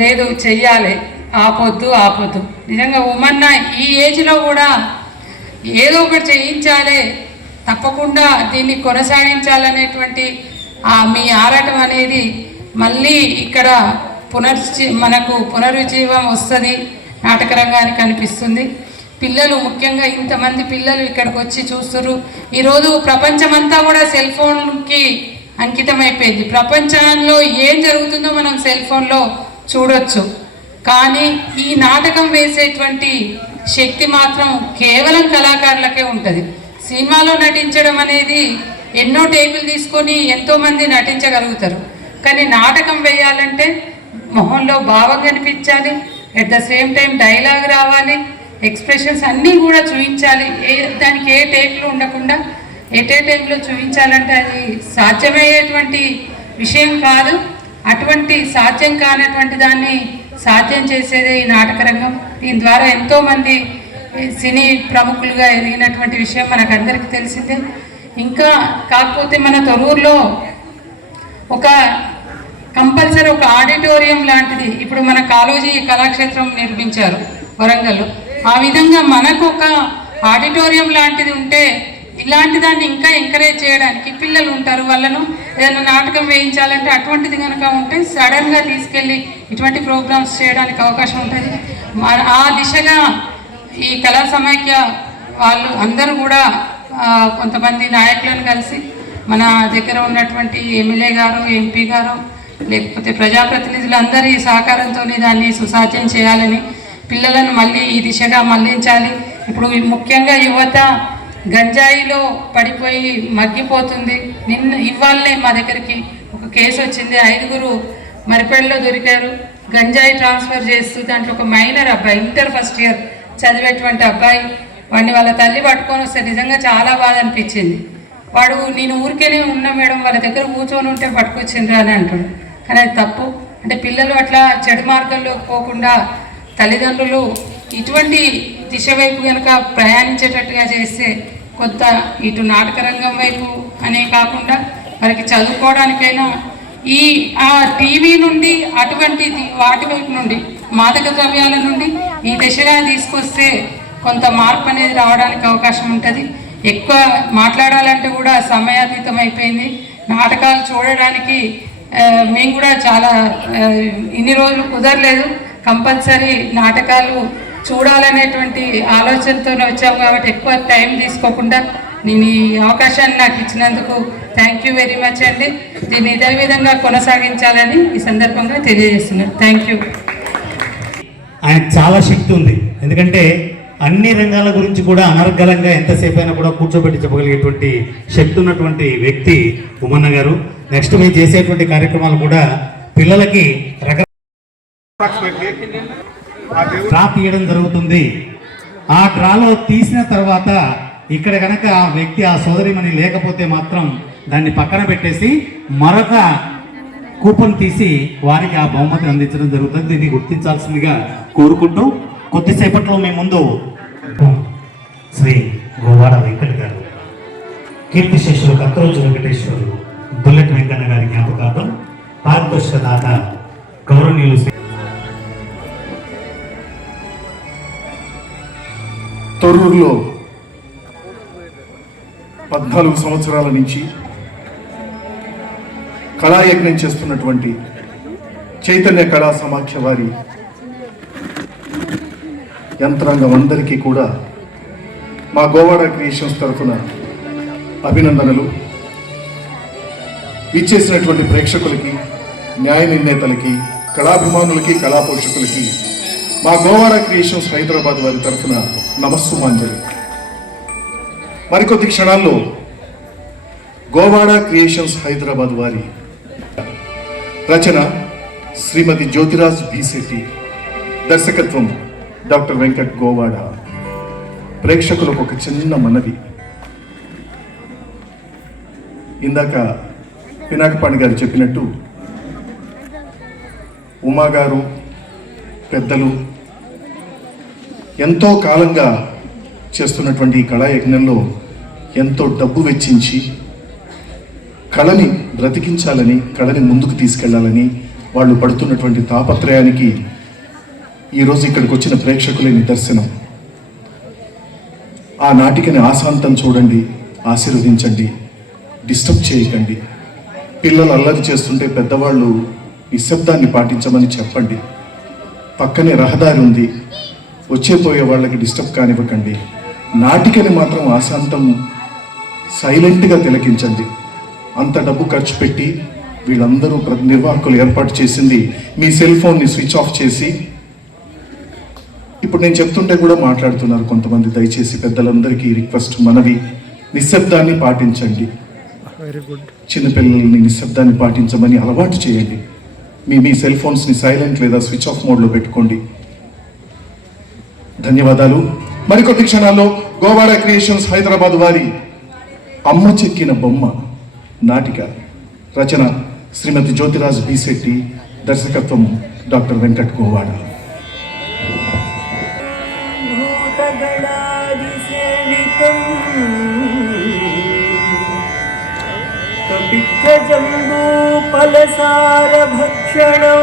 లేదు చెయ్యాలి, ఆపొద్దు. నిజంగా ఉమ్మన్న ఈ ఏజ్లో కూడా ఏదో ఒకటి చేయించాలి, తప్పకుండా దీన్ని కొనసాగించాలనేటువంటి మీ ఆరాటం అనేది మళ్ళీ ఇక్కడ మనకు పునరుజ్జీవం వస్తుంది, నాటక రంగానికి అనిపిస్తుంది. పిల్లలు, ముఖ్యంగా ఇంతమంది పిల్లలు ఇక్కడికి వచ్చి చూస్తున్నారు. ఈరోజు ప్రపంచమంతా కూడా సెల్ ఫోన్కి అంకితమైపోయింది. ప్రపంచంలో ఏం జరుగుతుందో మనం సెల్ ఫోన్లో చూడొచ్చు. కానీ ఈ నాటకం వేసేటువంటి శక్తి మాత్రం కేవలం కళాకారులకే ఉంటుంది. సినిమాలో నటించడం అనేది ఎన్నో టేకులు తీసుకొని ఎంతోమంది నటించగలుగుతారు. కానీ నాటకం వేయాలంటే మొహంలో భావం కనిపించాలి, at the same time dialogue రావాలి, ఎక్స్ప్రెషన్స్ అన్నీ కూడా చూపించాలి. దానికి ఏ టేకులు ఉండకుండా ఎటే టైంలో చూపించాలంటే అది సాధ్యమయ్యేటువంటి విషయం కాదు. అటువంటి సాధ్యం కానటువంటి దాన్ని సాధ్యం చేసేదే ఈ నాటక రంగం. దీని ద్వారా ఎంతోమంది సినీ ప్రముఖులుగా ఎదిగినటువంటి విషయం మనకందరికీ తెలిసిందే. ఇంకా కాకపోతే మన తొర్రూరులో ఒక కంపల్సరీ ఒక ఆడిటోరియం లాంటిది ఇప్పుడు మన కాళోజీ కళాక్షేత్రం నిర్మించారు వరంగల్లో. ఆ విధంగా మనకు ఒక ఆడిటోరియం లాంటిది ఉంటే ఇలాంటి దాన్ని ఇంకా ఎంకరేజ్ చేయడానికి పిల్లలు ఉంటారు, వాళ్ళను ఏదైనా నాటకం వేయించాలంటే అటువంటిది కనుక ఉంటే సడన్గా తీసుకెళ్ళి ఇటువంటి ప్రోగ్రామ్స్ చేయడానికి అవకాశం ఉంటుంది. ఆ దిశగా ఈ కళా సమాఖ్య వాళ్ళు అందరూ కూడా కొంతమంది నాయకులను కలిసి మన దగ్గర ఉన్నటువంటి ఎమ్మెల్యే గారు, ఎంపీ గారు, లేకపోతే ప్రజాప్రతినిధులందరి సహకారంతో దాన్ని సుసాధ్యం చేయాలని, పిల్లలను మళ్ళీ ఈ దిశగా మళ్లించాలి. ఇప్పుడు ముఖ్యంగా యువత గంజాయిలో పడిపోయి మగ్గిపోతుంది. ఇవాళనే మా దగ్గరికి ఒక కేసు వచ్చింది, 5 మరిపేడలో దొరికారు. గంజాయి ట్రాన్స్ఫర్ చేస్తూ దాంట్లో ఒక మైనర్ అబ్బాయి, ఇంటర్ ఫస్ట్ ఇయర్ చదివేటువంటి అబ్బాయి, వాడిని వాళ్ళ తల్లి పట్టుకొని వస్తే నిజంగా చాలా బాధ అనిపించింది. వాడు నేను ఊరికేనే ఉన్నా మేడం, వాళ్ళ దగ్గర కూర్చొని ఉంటే పట్టుకొచ్చిండ్రా అని అంటాడు. కానీ అది తప్పు. అంటే పిల్లలు అట్లా చెడు మార్గంలో పోకుండా తల్లిదండ్రులు ఇటువంటి దిశ వైపు కనుక ప్రయాణించేటట్టుగా చేస్తే కొత్త ఇటు నాటక రంగం వైపు అనే కాకుండా వారికి చదువుకోవడానికైనా ఆ టీవీ నుండి అటువంటి వాటి వైపు నుండి మాదక ద్రవ్యాల నుండి ఈ దిశగా తీసుకొస్తే కొంత మార్పు అనేది రావడానికి అవకాశం ఉంటుంది. ఎక్కువ మాట్లాడాలంటే కూడా సమయాతీతం అయిపోయింది. నాటకాలు చూడడానికి మేము కూడా చాలా ఇన్ని రోజులు కుదరలేదు. కంపల్సరీ నాటకాలు చూడాలనేటువంటి ఆలోచనతో వచ్చాము కాబట్టి ఎక్కువ టైం తీసుకోకుండా నేను ఈ అవకాశాన్ని నాకు ఇచ్చినందుకు థ్యాంక్ యూ వెరీ మచ్ అండి. దీన్ని ఇదే విధంగా కొనసాగించాలని ఈ సందర్భంగా తెలియజేస్తున్నాను. Thank you. ఆయనకు చాలా శక్తి ఉంది. ఎందుకంటే అన్ని రంగాల గురించి కూడా అనర్గళంగా ఎంతసేపు అయినా కూడా కూర్చోబెట్టి చెప్పగలిగేటువంటి శక్తి ఉన్నటువంటి వ్యక్తి ఉమన్న గారు. నెక్స్ట్ మేము చేసేటువంటి కార్యక్రమాలు కూడా పిల్లలకి డ్రా తీయడం జరుగుతుంది. ఆ డ్రాలో తీసిన తర్వాత ఇక్కడ కనుక ఆ వ్యక్తి, ఆ సోదరిమణి లేకపోతే మాత్రం దాన్ని పక్కన పెట్టేసి మరొక కూపన్ తీసి వారికి ఆ బహుమతిని అందించడం జరుగుతుంది. దీన్ని గుర్తించాల్సిందిగా కోరుకుంటూ కొద్దిసేపట్లో మీ ముందు శ్రీ గోవాడ వెంకట్ గారు, కీర్తిశేషులు కత్రోజు వెంకటేశ్వరులు, బుల్లెట్ వెంకన్న గారి జ్ఞాపకార్థం పారితోషిక దాత గౌరవనీయులు తొర్రూరులో 14 సంవత్సరాల నుంచి కళాయజ్ఞం చేస్తున్నటువంటి చైతన్య కళా సమాఖ్య వారి యంత్రాంగం అందరికీ కూడా మా గోవాడ క్రియేషన్స్ తరఫున అభినందనలు. ఇచ్చేసినటువంటి ప్రేక్షకులకి, న్యాయ నిర్ణేతలకి, కళాభిమానులకి, కళా పోషకులకి మా గోవాడ క్రియేషన్స్ హైదరాబాద్ వారి తరఫున నమస్సుమాంజలి. మరికొద్ది క్షణాల్లో గోవాడ క్రియేషన్స్ హైదరాబాద్ వారి రచన శ్రీమతి జ్యోతిరాజ్ బి శెట్టి, దర్శకత్వం డాక్టర్ వెంకట్ గోవాడ. ప్రేక్షకులకు ఒక చిన్న మనవి. ఇందాక పినాకపాణి గారు చెప్పినట్టు ఉమా గారు పెద్దలు ఎంతో కాలంగా చేస్తున్నటువంటి ఈ కళాయజ్ఞంలో ఎంతో డబ్బు వెచ్చించి కళని బ్రతికించాలని, కళని ముందుకు తీసుకెళ్లాలని వాళ్ళు పడుతున్నటువంటి తాపత్రయానికి ఈరోజు ఇక్కడికి వచ్చిన ప్రేక్షకులే నిదర్శనం. ఆ నాటికని ఆశాంతం చూడండి, ఆశీర్వదించండి, డిస్టర్బ్ చేయకండి. పిల్లలు అల్లరి చేస్తుంటే పెద్దవాళ్ళు నిశ్శబ్దాన్ని పాటించమని చెప్పండి. పక్కనే రహదారి ఉంది, వచ్చేపోయే వాళ్ళకి డిస్టర్బ్ కానివ్వకండి. నాటికని మాత్రం ఆశాంతం సైలెంట్గా తిలకించండి. అంత డబ్బు ఖర్చు పెట్టి వీళ్ళందరూ నిర్వాహకులు ఏర్పాటు చేసింది మీ సెల్ ఫోన్ని స్విచ్ ఆఫ్ చేసి, ఇప్పుడు నేను చెప్తుంటే కూడా మాట్లాడుతున్నారు కొంతమంది. దయచేసి పెద్దలందరికీ రిక్వెస్ట్, మనవి, నిశ్శబ్దాన్ని పాటించండి. చిన్నపిల్లల్ని నిశ్శబ్దాన్ని పాటించమని అలవాటు చేయండి. మీ సెల్ ఫోన్స్ని సైలెంట్ లేదా స్విచ్ ఆఫ్ మోడ్లో పెట్టుకోండి. ధన్యవాదాలు. మరికొద్ది క్షణాల్లో గోవాడ క్రియేషన్స్ హైదరాబాద్ వారి అమ్మ చెక్కిన బొమ్మ నాటిక, రచన శ్రీమతి జ్యోతిరాజ్ బి శెట్టి, దర్శకత్వం డాక్టర్ వెంకట్ గోవాడ. జంబూ ఫలసార భక్షణం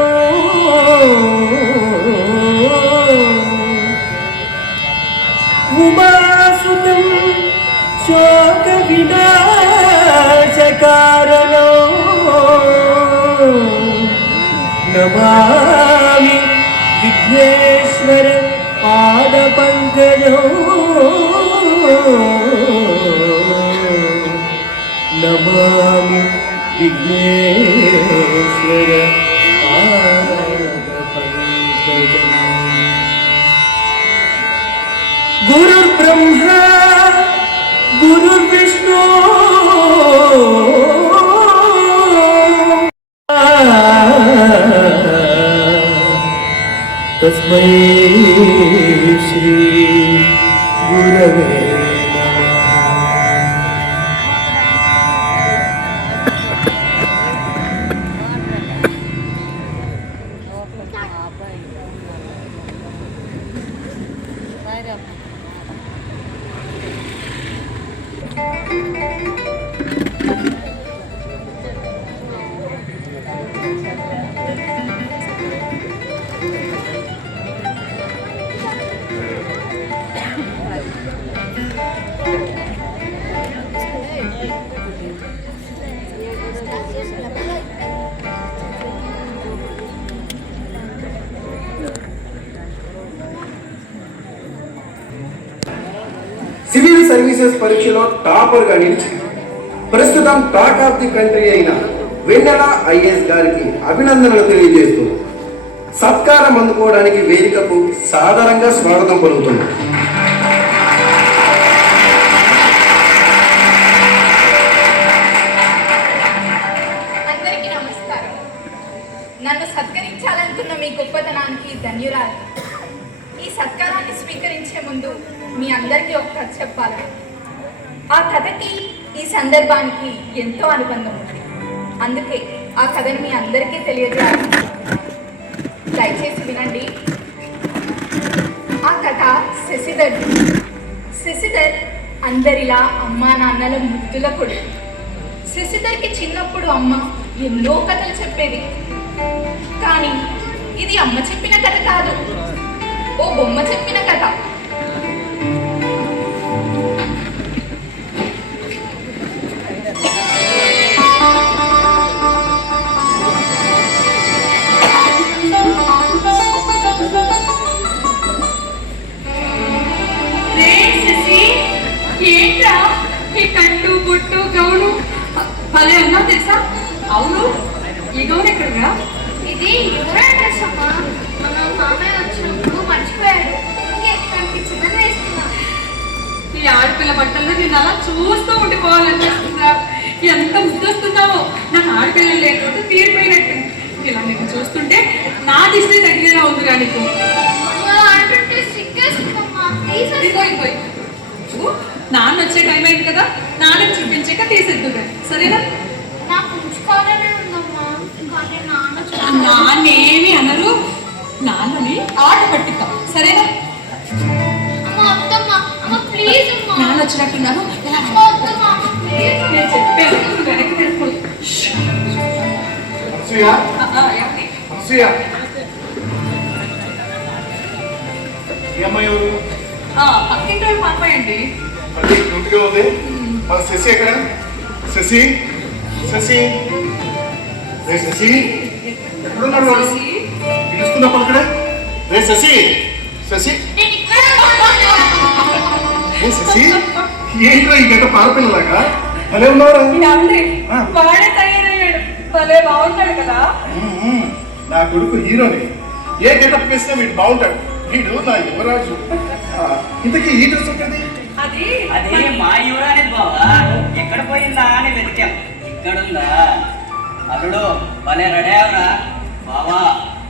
ఉమాసుతం శోక వినాశకారణం నమామి విఘ్నేశ్వర పాద పంకజం నమామి విఘ్నేశ్వర పాద పంకజం. గురుర్బ్రహ్మా గురుర్విష్ణు తస్మై శ్రీ గురవే సివిల్ సర్వీసెస్ పరీక్షలో టాపర్గా నిలిచి ప్రస్తుతం టాక్ ఆఫ్ ది కంట్రీ అయిన వెన్నెల ఐఏఎస్ గారికి అభినందనలు తెలియజేస్తూ సత్కారం అందుకోవడానికి వేదికకు సాదరంగా స్వాగతం పలుకుతుంది. అందరికీ నమస్కారం. నన్ను సత్కరించాలనుకున్న మీ గొప్పతనానికి ధన్యురాలు. ఈ సత్కారాన్ని స్వీకరించే ముందు మీ అందరికీ ఒక కథ చెప్పాలి. ఆ కథకి ఈ సందర్భానికి ఎంతో అనుబంధం ఉంది. అందుకే ఆ కథను మీ అందరికీ తెలియజేయాలి. దయచేసి వినండి. ఆ కథ శశిధర్. శశిధర్ అందరిలా అమ్మా నాన్నల ముద్దుల కొడుకు. శశిధర్కి చిన్నప్పుడు అమ్మ ఎన్నో కథలు చెప్పేది. కానీ ఇది అమ్మ చెప్పిన కథ కాదు, ఓ బొమ్మ చెప్పిన కథ. ఏంట్రా ఈ కట్టు బొట్టు గౌను భలే అన్నా తెలుసా? అవును, ఈ గౌను ఎక్కడరా? ఇది యువరాజ్ డ్రెస్ అమ్మా. మన మామయ్య వచ్చినప్పుడు మర్చిపోయాడు. కనిపించిందని వేసుకున్నా. ఈ ఆడపిల్ల బట్టల్లో నేను అలా చూస్తూ ఉండిపోవాలనిపిస్తుందా? ఎంత ముద్దొస్తున్నావో. నాకు ఆడపిల్లలు లేకపోతే తీరిపోయినట్టు. ఇలా నీకు చూస్తుంటే నా దిష్టి తగిలేలా ఉందిరా నీకు. నాన్న వచ్చే టైం అయింది కదా, నాన్నకి చూపించాక తీసేద్దుగా, సరేనా? నాన్నేమి అనరు, నాన్నని ఆట పట్టిద్దాం, సరేనా? నాన్న వచ్చినట్టున్నాను, నేను చెప్పాను వెనక్కి వెళ్ళిపోదు. పక్కింటి వైపు అమ్మాయండి. శశి ఎక్కడ? శశి శశి శశి ఎక్కడున్నాడు? వాడు పిలుస్తున్నప్పుడు అక్కడే. రే శశి శశి శశి ఏంట్రా ఈ గంట పారపిల్లలాగా భలే ఉన్నారా? వాడే తయారయ్యాడు, భలే బాగుంటాడు కదా. నా కొడుకు హీరోని ఏ గెటప్ వేస్తే వీడు బాగుంటాడు. వీడు నా యువరాజు. ఇంతకీ ఈ డ్రెస్ ఎక్కడిది? అది మా యువరాణి బావా. ఎక్కడ పోయిందా అని వెతికాం. ఇక్కడుందా? అల్లుడు భలే రెడీ అవరా బావా.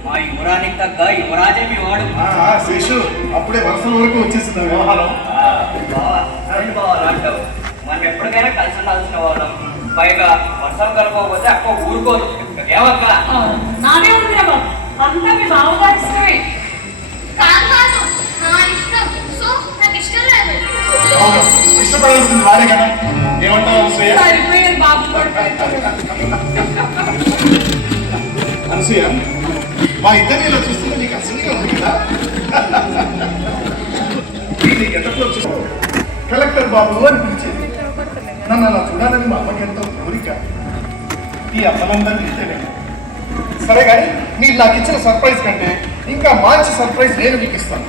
మా యువరానికి తగ్గ యువరాజే మీ వాడు. శేషు అప్పుడే వర్షం వరకు వచ్చేసింది వ్యవహారం. బావా అంటావు. మనం ఎప్పటికైనా కలిసి ఉండాల్సిన వాళ్ళం. పైగా వర్షం కలపకపోతే అక్క ఊరుకోదు. ఏమక్క? నానే ఉంది బాబు, అంతా మీ బావగారి ఇష్టమే. ఇష్టపడాల్సింది వాడే కదా. ఏమంటావు అనసూయ? అనసూయ, మా ఇద్దరిని ఇలా చూస్తుంటే నీకు అసలుగా ఉంది కదా. కలెక్టర్ బాబు అని పిలిచేది. నన్ను అలా చూడాలని మా అమ్మకి ఎంతో కోరిక. ఈ అమ్మలందరినీ ఇస్తేనే. సరే కానీ మీరు నాకు ఇచ్చిన సర్ప్రైజ్ కంటే ఇంకా మంచి సర్ప్రైజ్ నేను మీకు ఇస్తాను.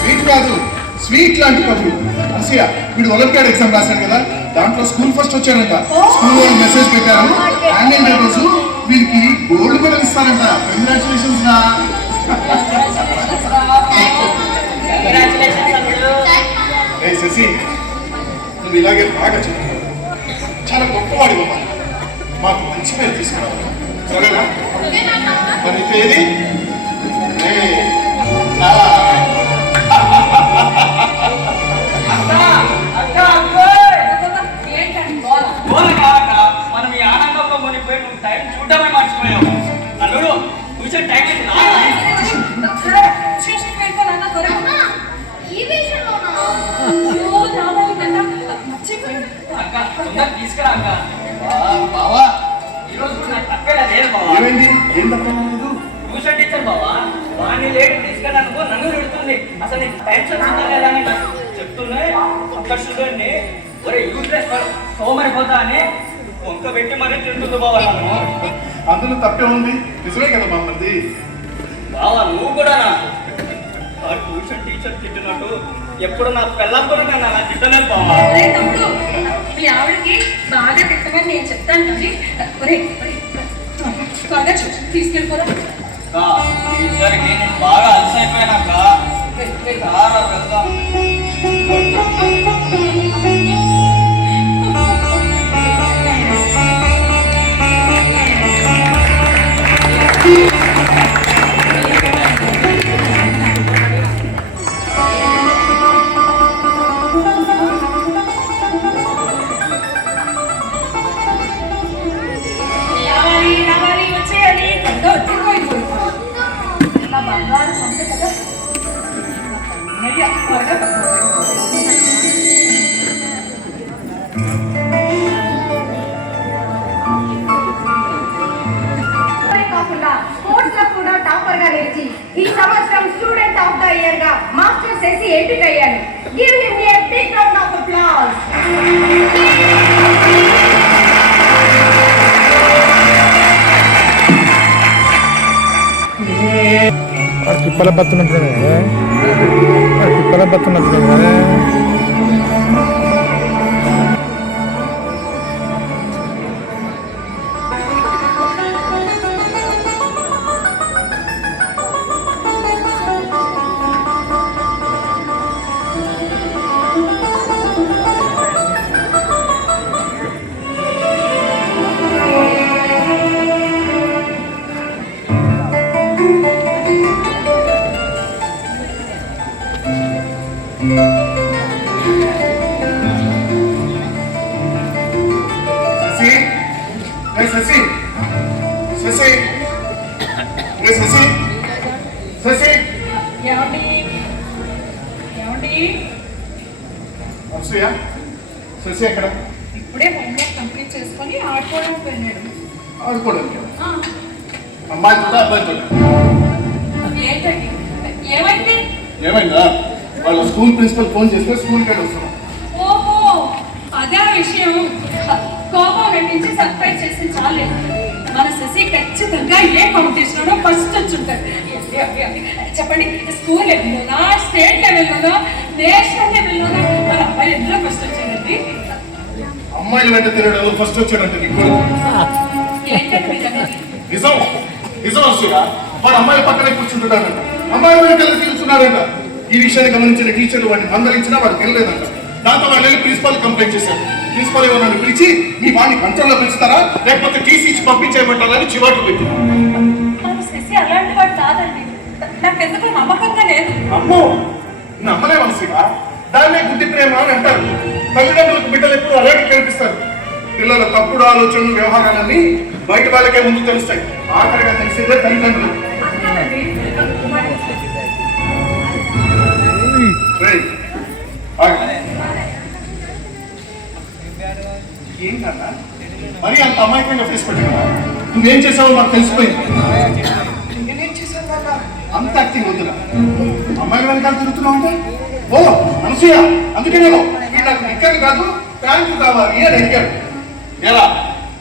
స్వీట్ కాదు, స్వీట్ లాంటి కబురు. అసియా వీడు ఒలింపియాడ్ ఎగ్జామ్ రాశాడు కదా, దాంట్లో స్కూల్ ఫస్ట్ వచ్చాడంట. స్కూల్ వాళ్ళు మెసేజ్ పెట్టారు, యాన్యువల్ డే రోజు వీడికి గోల్డ్ మెడల్ ఇస్తారంట. కంగ్రాచులేషన్స్ రా. శశి, నువ్వు ఇలాగే బాగా చెప్తున్నావు, చాలా గొప్పవాడి బాబా, మాకు మంచి పేరు తీసుకురావాలి. సరేనా? మరి ఏది మనం ఈ ఆనందంలో మునిగిపోయి నువ్వు టైం చూడడమే మర్చిపోయావు. అల్లుడు కూర్చొని టైం తీసుకురా అక్క. బావా ఈరోజు నాకు తప్పేలా లేదు బావా. ట్యూషన్ టీచర్ బావా, వాడిని లేట్ తీసుకెళ్ళానుకో నన్ను పెడుతుంది. అసలు నీకు టైం వచ్చిందా లేదా అని చెప్తున్నాయి. అక్కడ చూడండి, ఒరే యూట్రెస్ సోమరిపోతా అని వంక పెట్టి మరీ తింటుంది బావా నన్ను. అందులో తప్పే ఉంది, నిజమే కదా మమ్మల్ని. బావా నువ్వు కూడా ఆ ట్యూషన్ టీచర్ తిట్టినట్టు ఎప్పుడు నా పిల్లలు కూడా నన్ను అలా తిట్టలేదు బావా. మీ ఆవిడకి బాగా తిట్టమని నేను చెప్తాను కానీ త్వరగా తీసుకెళ్ళిపోరా. టీచర్కి నేను బాగా అలసైపోయానాక వెళ్దాం. కాకుండా స్పోర్ట్స్ లో కూడా టాపర్ గా నిలిచి ఈ సంవత్సరం స్టూడెంట్ ఆఫ్ ద ఇయర్ గా మాస్టర్ శశి ఎంపికయ్యాను. Give him a big round of applause. పిప్పల బతున్నప్పుడు పిప్పల బతున్నప్పుడు శశి ఎక్కడ? ఇప్పుడే హోంవర్క్ కంప్లీట్ చేసుకొని ఆడుకోవడానికి వెళ్ళాడు. ఆడుకోవడానికి? అమ్మాయి చూడ అబ్బాయి చూడ. ఏంటండి ఏమైంది? ఏమైందా? వాళ్ళ స్కూల్ ప్రిన్సిపల్ ఫోన్ చేస్తే స్కూల్ కాడ వస్తున్నాం. ఓహో అదే విషయం. కోపం నటించి సర్ప్రైజ్ చేసి చాలేదు. మన శశి ఖచ్చితంగా ఏ కాంపిటీషన్లో ఫస్ట్ వచ్చుంటారు. చెప్పండి, స్కూల్ లెవెల్లోనా, స్టేట్ లెవెల్లోనా, నేషనల్ లెవెల్లోనా మన అబ్బాయి ఎందులో ఫస్ట్ వచ్చాడండి? అమ్మాయిల వెంట తిరగడంలో ఫస్ట్ వచ్చాడంటే నీకు ఏంటంటే నిజం నిజం వస్తుగా వాడు అమ్మాయి పక్కనే కూర్చుంటున్నాడంట. అమ్మాయి వెంట తిరుగుతున్నాడంట. ఈ విషయాన్ని గమనించిన టీచర్లు వాడిని మందలించినా వాడు తెలియలేదంట. దాంతో వాళ్ళు వెళ్ళి ప్రిన్సిపాల్ కంప్లైంట్ చేశారు. ప్రిన్సిపాల్ ఏమో నన్ను పిలిచి మీ వాడిని కంట్రోల్లో పెంచుతారా లేకపోతే టీసీ ఇచ్చి పంపించేయమంటారా అని చివాట్లు పెట్టి. శశి అలాంటి వాడు కాదండి, నాకెందుకు నమ్మకంగా లేదు. అమ్మో నమ్మలే మనసుగా, దాన్నే గుడ్డి ప్రేమ అని అంటారు. తల్లిదండ్రులకు బిడ్డలు ఎప్పుడు అలాగే కనిపిస్తారు. పిల్లల తప్పుడు ఆలోచనలు వ్యవహారాలన్నీ బయట వాళ్ళకే ముందు తెలుస్తాయి. ఆఖరిగా తెలిసేదే తల్లిదండ్రులు. ఏంటన్నా మరి అంత అమాయకంగా ఫేస్ పెట్టా? నువ్వేం చేసావో నాకు తెలిసిపోయింది. అంత యాక్టింగ్ వద్దురా. అమ్మాయిల వెనకాల తిరుగుతున్నావు అంటే ఓ అనసూయ, అందుకే నేను నాకు నిక్కలు కాదు ప్యాంటు కావాలి అని అడిగాడు. ఎలా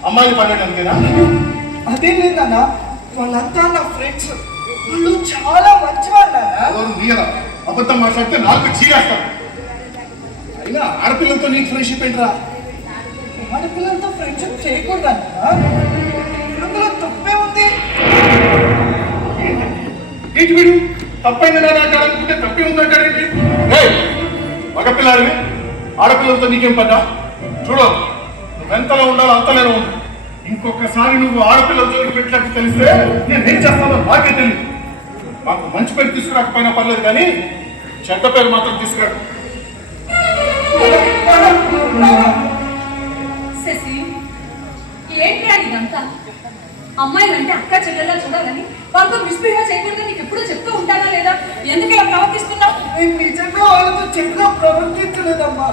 అమ్మాయిని పడేటంతేనా? అదేం లేదన్నా, వాళ్ళంతా నా ఫ్రెండ్స్, వాళ్ళు చాలా మంచి వాళ్ళు. అబద్ధం మాట్లాడితే నాకు చీరేస్తాను. అయినా ఆడపిల్లలతో నీకు ఫ్రెండ్షిప్ ఏంట్రా? ఆడపిల్లలతో ఫ్రెండ్షిప్ చేయకూడదు, అందులో తప్పే ఉంది. ఏంటి వీడు తప్పైందని నాకు అనుకుంటే తప్పే ఉందంటారేంటి? మగపిల్లాడివి, ఆడపిల్లలతో నీకేం పడ్డా? చూడు, నువ్వెంతలో ఉండాలో అంతలోనే ఉండు. ఇంకొకసారి నువ్వు ఆడపిల్లలతో పెట్టినట్టు తెలిస్తే నేను ఏం చేస్తానో నాకే తెలియదు. మాకు మంచి పేరు తీసుకురాకపోయినా పర్లేదు, కానీ చెడ్డ పేరు మాత్రం తీసుకురా. శశి, ఏంటి ఇదంతా? అమ్మాయిలంటే అక్క చెల్లెలా చూడాలని, వాళ్ళతో మిస్బిహేవ్ చేయకూడదు నీకు ఎప్పుడూ చెప్తూ ఉంటానా లేదా? ఎందుకు ఇలా ప్రవర్తిస్తున్నావు? నేను నిజంగా వాళ్ళతో చెడుగా ప్రవర్తించలేదమ్మా.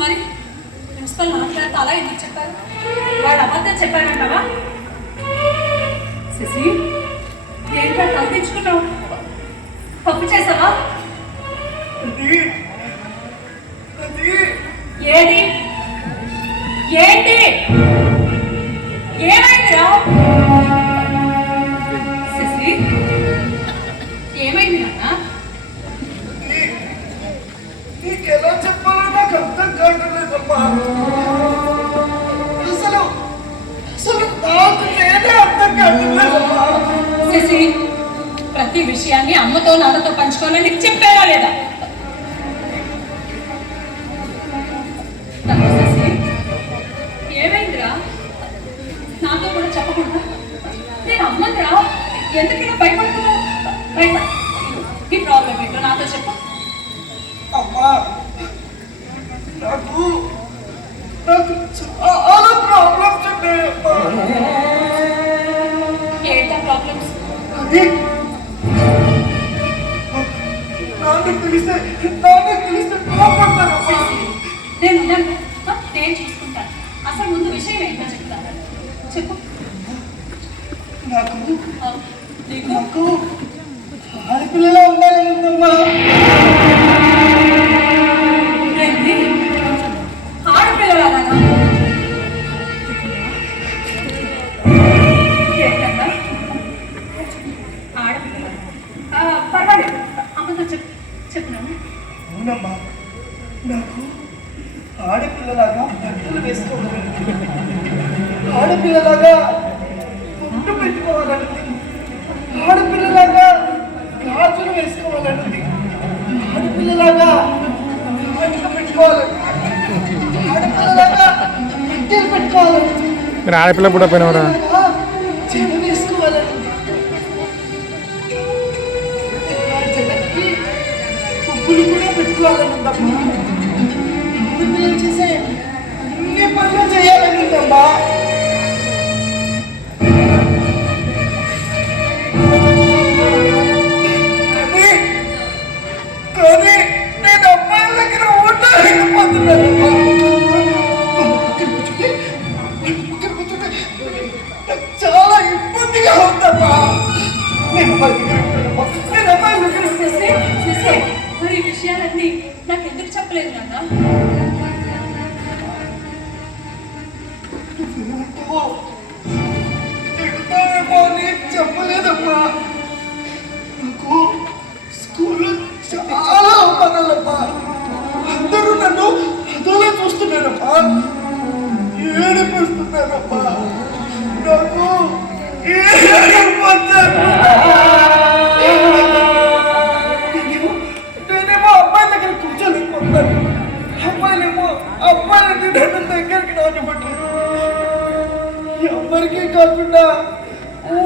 మరి ప్రిన్సిపల్ మాట్లాడితే అలా ఎందుకు చెప్పారు? వాడు అబద్ధం చెప్పారంటావా? శశి, ఏంటో ప్రవర్తించుకున్నావు? తప్పు చేసావా? ఏది ఏంటి ఏమైందిరా? శశి, ఏమైంది నాన్న? నీకెలా చెప్పాలో నాకు అర్థం కావట్లేదమ్మా. అసలు నాకు ఏదే అర్థం కావట్లేదమ్మా. శశి, ప్రతి విషయాన్ని అమ్మతో నాన్నతో పంచుకోవాలని నీకు చెప్పారా లేదా? శశి, ఏమైందిరా? నాతో కూడా చెప్పకుండా నేను అమ్మనిరా, ఎందుకైనా భయపడుతున్నావు? ఈ ప్రాబ్లం ఏంటో నాతో చెప్పు. అమ్మా, నాకు చాలా ప్రాబ్లమ్స్ ఉన్నాయమ్మా. ఏంటా ప్రాబ్లమ్స్? నాన్నకు తెలిస్తే కోపడతానమ్మా. నేను నేను చూసుకుంటాను. అసలు ముందు విషయం ఏంటో చెప్తాను, చెప్పు. నాకు ఆడపిల్లలా ఉండాలని ఉందమ్మా. ఆడపిల్లలాగా ఆడపిల్ల పర్వాలేదు, అమ్మతో చెప్పినాను. అవునమ్మా, నాకు ఆడపిల్లలాగా బట్టలు వేసుకోవాలని, ఆడపిల్లలాగా గుడ్డు పెట్టుకోవాలని, ఆడపిల్లలాగా గాజులు వేసుకోవాలని, ఆడపిల్లలాగా కాటుక పెట్టుకోవాలని, ఆడపిల్లలాగా మిద్దెలు పెట్టుకోవాలని, ఆడపిల్ల కూడా పోయినవరా? చెడు వేసుకోవాలని, పువ్వులు కూడా పెట్టుకోవాలని ఉందమ్మా. ఆడపిల్లలు చేసే అన్ని పనులు చేయాలని ఉందమ్మా. కానీ నేను అమ్మాయిల దగ్గర ఉండలేకపోతున్నానమ్మా. చాలా ఇబ్బందిగా ఉందమ్మా. నేను అమ్మాయిల దగ్గర మరి ఈ విషయాలన్నీ నాకు ఎందుకు చెప్పలేదు నాన్న? తిడతానేమో అని చెప్పలేదమ్మా. నాకు స్కూల్లో చాలా అవమానాలమ్మా. అందరూ నన్ను అదోలా చూస్తున్నారమ్మా, ఏడిపిస్తున్నారమ్మా. నాకు నేనేమో అమ్మాయి దగ్గర కూర్చోలేకపోతున్నాను, అమ్మాయిలేమో అమ్మాయిలని నన్ను దగ్గరికి రానివ్వట్లేదు. ఎవరికీ కాకుండా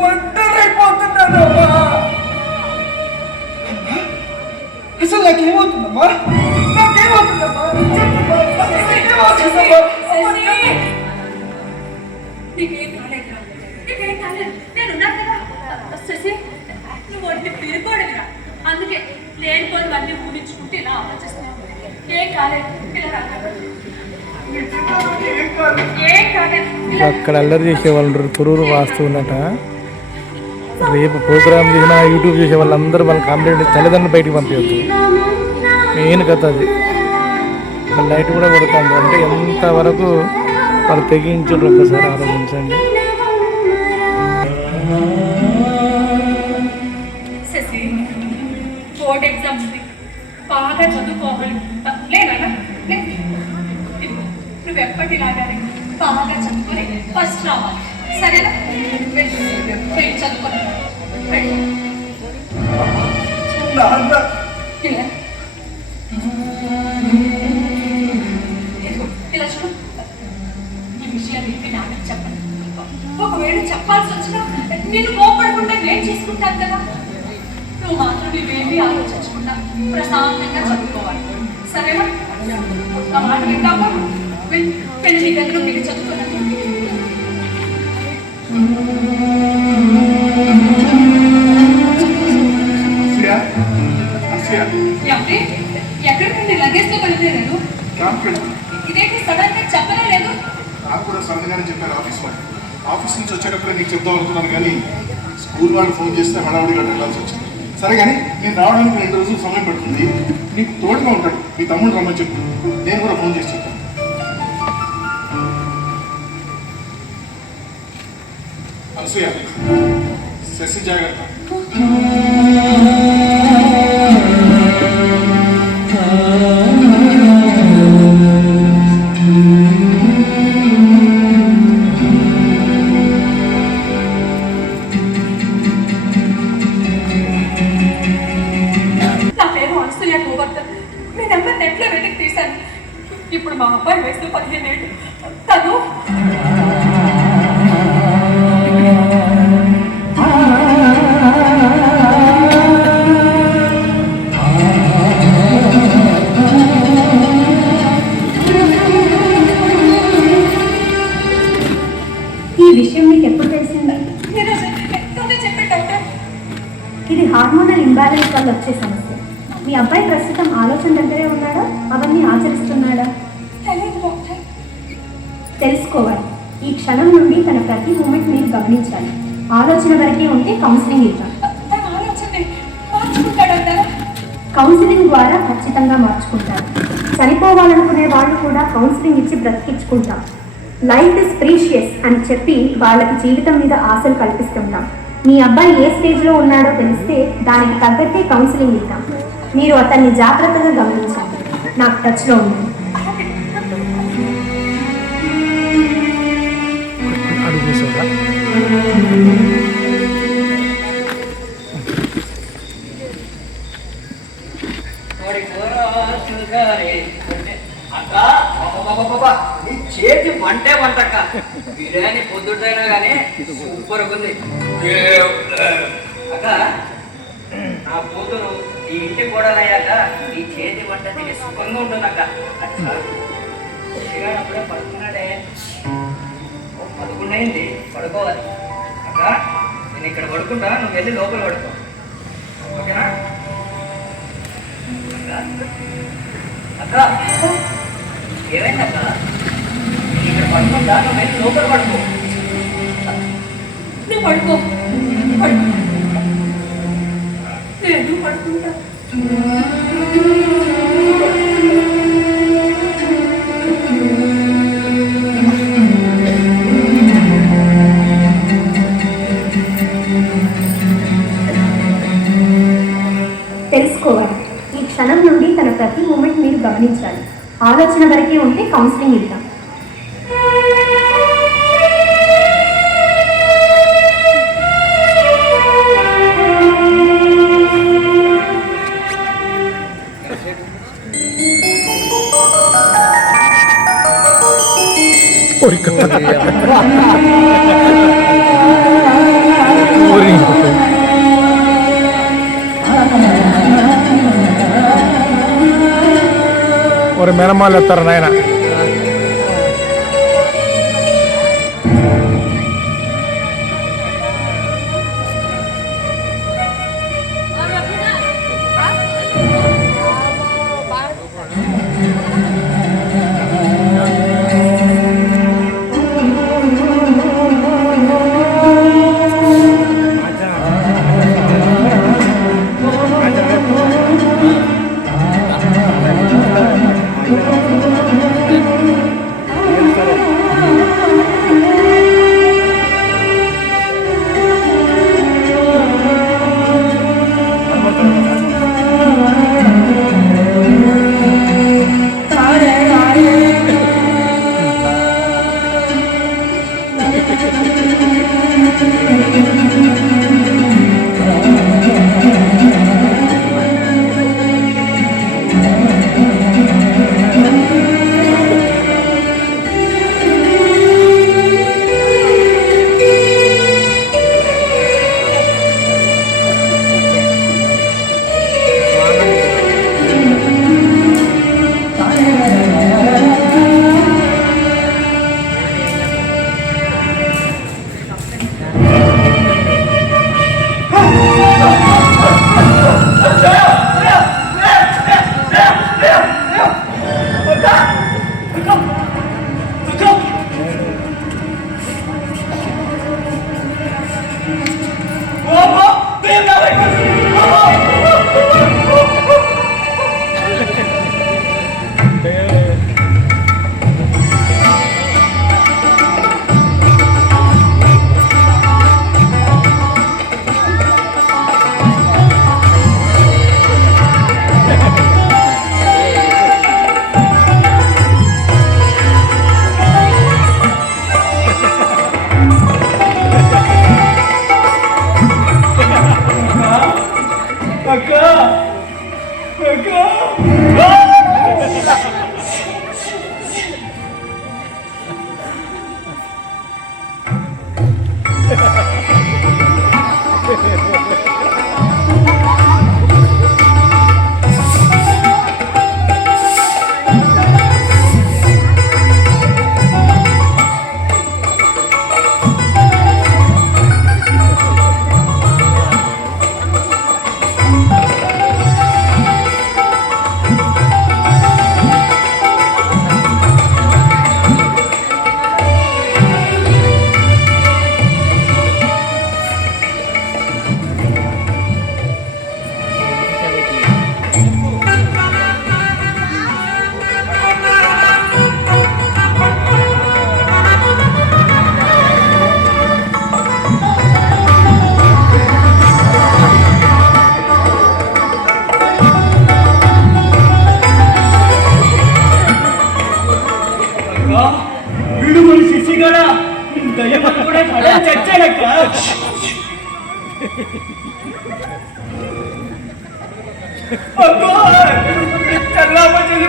ఒంటరైపోతున్నానమ్మా. అసలు నాకేమవుతుందమ్మా? నాకేమవుతుందమ్మా? నీకేం కాలేదురా, నీకేం కాలేదు, నేనున్నా కదా. శశి, నువ్వు ఒంటి పిరిపోడురా, అందుకే లేనిపోయినవన్నీ ఊహించుకుంటే ఇలా ఆలోచిస్తున్నావు. ఏం కాలేదు, ఇలా ఏం కాలేదు. అక్కడ అల్లరి చేసే వాళ్ళు పురుగు వాస్తు ఉన్నట. రేపు ప్రోగ్రామ్ చేసిన యూట్యూబ్ చేసే వాళ్ళందరూ వాళ్ళ కంప్లైంట్ తల్లిదండ్రులు బయటికి పంపించద్దు. మెయిన్ కథ అది. లైట్ కూడా కొడుతుంది అంటే ఎంతవరకు వాళ్ళు తెగించారు ఒకసారి ఆలోచించండి. శశి, బోర్డ్ ఎగ్జామ్స్ బాగా చదువుకోవాలి. లేనా నువ్వు ఎప్పటిలాగానే బాగా చదువుకొని ఫస్ట్ రావాలి, సరేనా? చదువుకోవాలి. ఇలా చూడు, ఈ విషయాలు ఏంటి నాన్నకు చెప్పండి. ఒకవేళ చెప్పాల్సి వచ్చినా నేను కోపడకుండా నేను చేసుకుంటాను కదా. నువ్వు మాత్రం నువ్వేమీ ఆలోచించకుండా ప్రశాంతంగా చదువుకోవాలి, సరేనా? నా మాట వింటావా? పెళ్లి నీ దగ్గర మీరు చదువుకోవాలి. ఎక్కడికండి లగేజ్ తో బయలుదేరారు? ఇదేంటి సడన్ గా చెప్పనే లేదు? నాకు కూడా సడన్గానే చెప్పారు ఆఫీస్ నుంచి వచ్చేటప్పుడే నీకు చెప్దాం అనుకున్నాను, కానీ స్కూల్ వాళ్ళు ఫోన్ చేస్తే హడావుడిగా వెళ్ళాల్సి వచ్చింది. సరే కానీ నేను రావడానికి 2 రోజులు సమయం పడుతుంది. నీకు తోడుగా ఉంటాడు మీ తమ్ముడు రమ్మని చెప్పు, నేను కూడా ఫోన్ చేసి చెప్తాను. అనసూయ, శశి జాగ్రత్త. ఇప్పుడు మా అబ్బాయి వయసు 15 ఏళ్ళు. తను ఈ విషయం మీకు ఎప్పుడు తెలిసింది? చెప్పే డాక్టర్, ఇది హార్మోనల్ ఇంబ్యాలెన్స్ వల్ల వచ్చే సమస్య. మీ అబ్బాయి ప్రస్తుతం ఆలోచన దగ్గరే ఉన్నాడా? అవన్నీ ఆచరిస్తున్నాడా? తెలుసుకోవాలి. ఈ క్షణం నుండి తన ప్రతి మూమెంట్ మీరు గమనించాలి. ఆలోచన వరకే ఉంటే కౌన్సిలింగ్ ఇద్దాం. కౌన్సిలింగ్ ద్వారా ఖచ్చితంగా మార్చుకుంటారు. చనిపోవాలనుకునే వాళ్ళు కూడా కౌన్సిలింగ్ ఇచ్చి బ్రతికించుకుంటాం. లైఫ్ ఇస్ ప్రీషియస్ అని చెప్పి వాళ్ళకి జీవితం మీద ఆశలు కల్పిస్తుంటాం. మీ అబ్బాయి ఏ స్టేజ్లో ఉన్నాడో తెలిస్తే దానికి తగ్గట్టే కౌన్సిలింగ్ ఇద్దాం. మీరు అతన్ని జాగ్రత్తగా గమనించండి. నాకు టచ్లో ఉండండి. నీ చేతి వంటే వంటక్క. బిర్యానీ పొద్దుటైనా కానీ సూపర్ ఉంది అక్క. నా కూతురు ఈ ఇంటి కోడలయ్యాక నీ చేతి వంట తిని సుఖంగా ఉంటుందక్క. అప్పుడే పడుకున్నాడే, 11 అయింది, పడుకోవాలి అక్క. నేను ఇక్కడ పడుకుంటా, నువ్వు వెళ్ళి లోపల పడుకో, ఓకేనా అక్క? ఏమైందక్క? నేను ఇక్కడ పడుకుంటా, నువ్వు వెళ్ళి లోపల పడుకో. నువ్వు పడుకో, నేను పడుకుంటా. తెలుసుకోవాలి. ఈ క్షణం నుండి తన ప్రతి మూమెంట్ మీరు గమనించాలి. ఆలోచన వరకే ఉంటే కౌన్సిలింగ్ ఇద్దాం. ஒரு மேனமால எத்தார நாயனா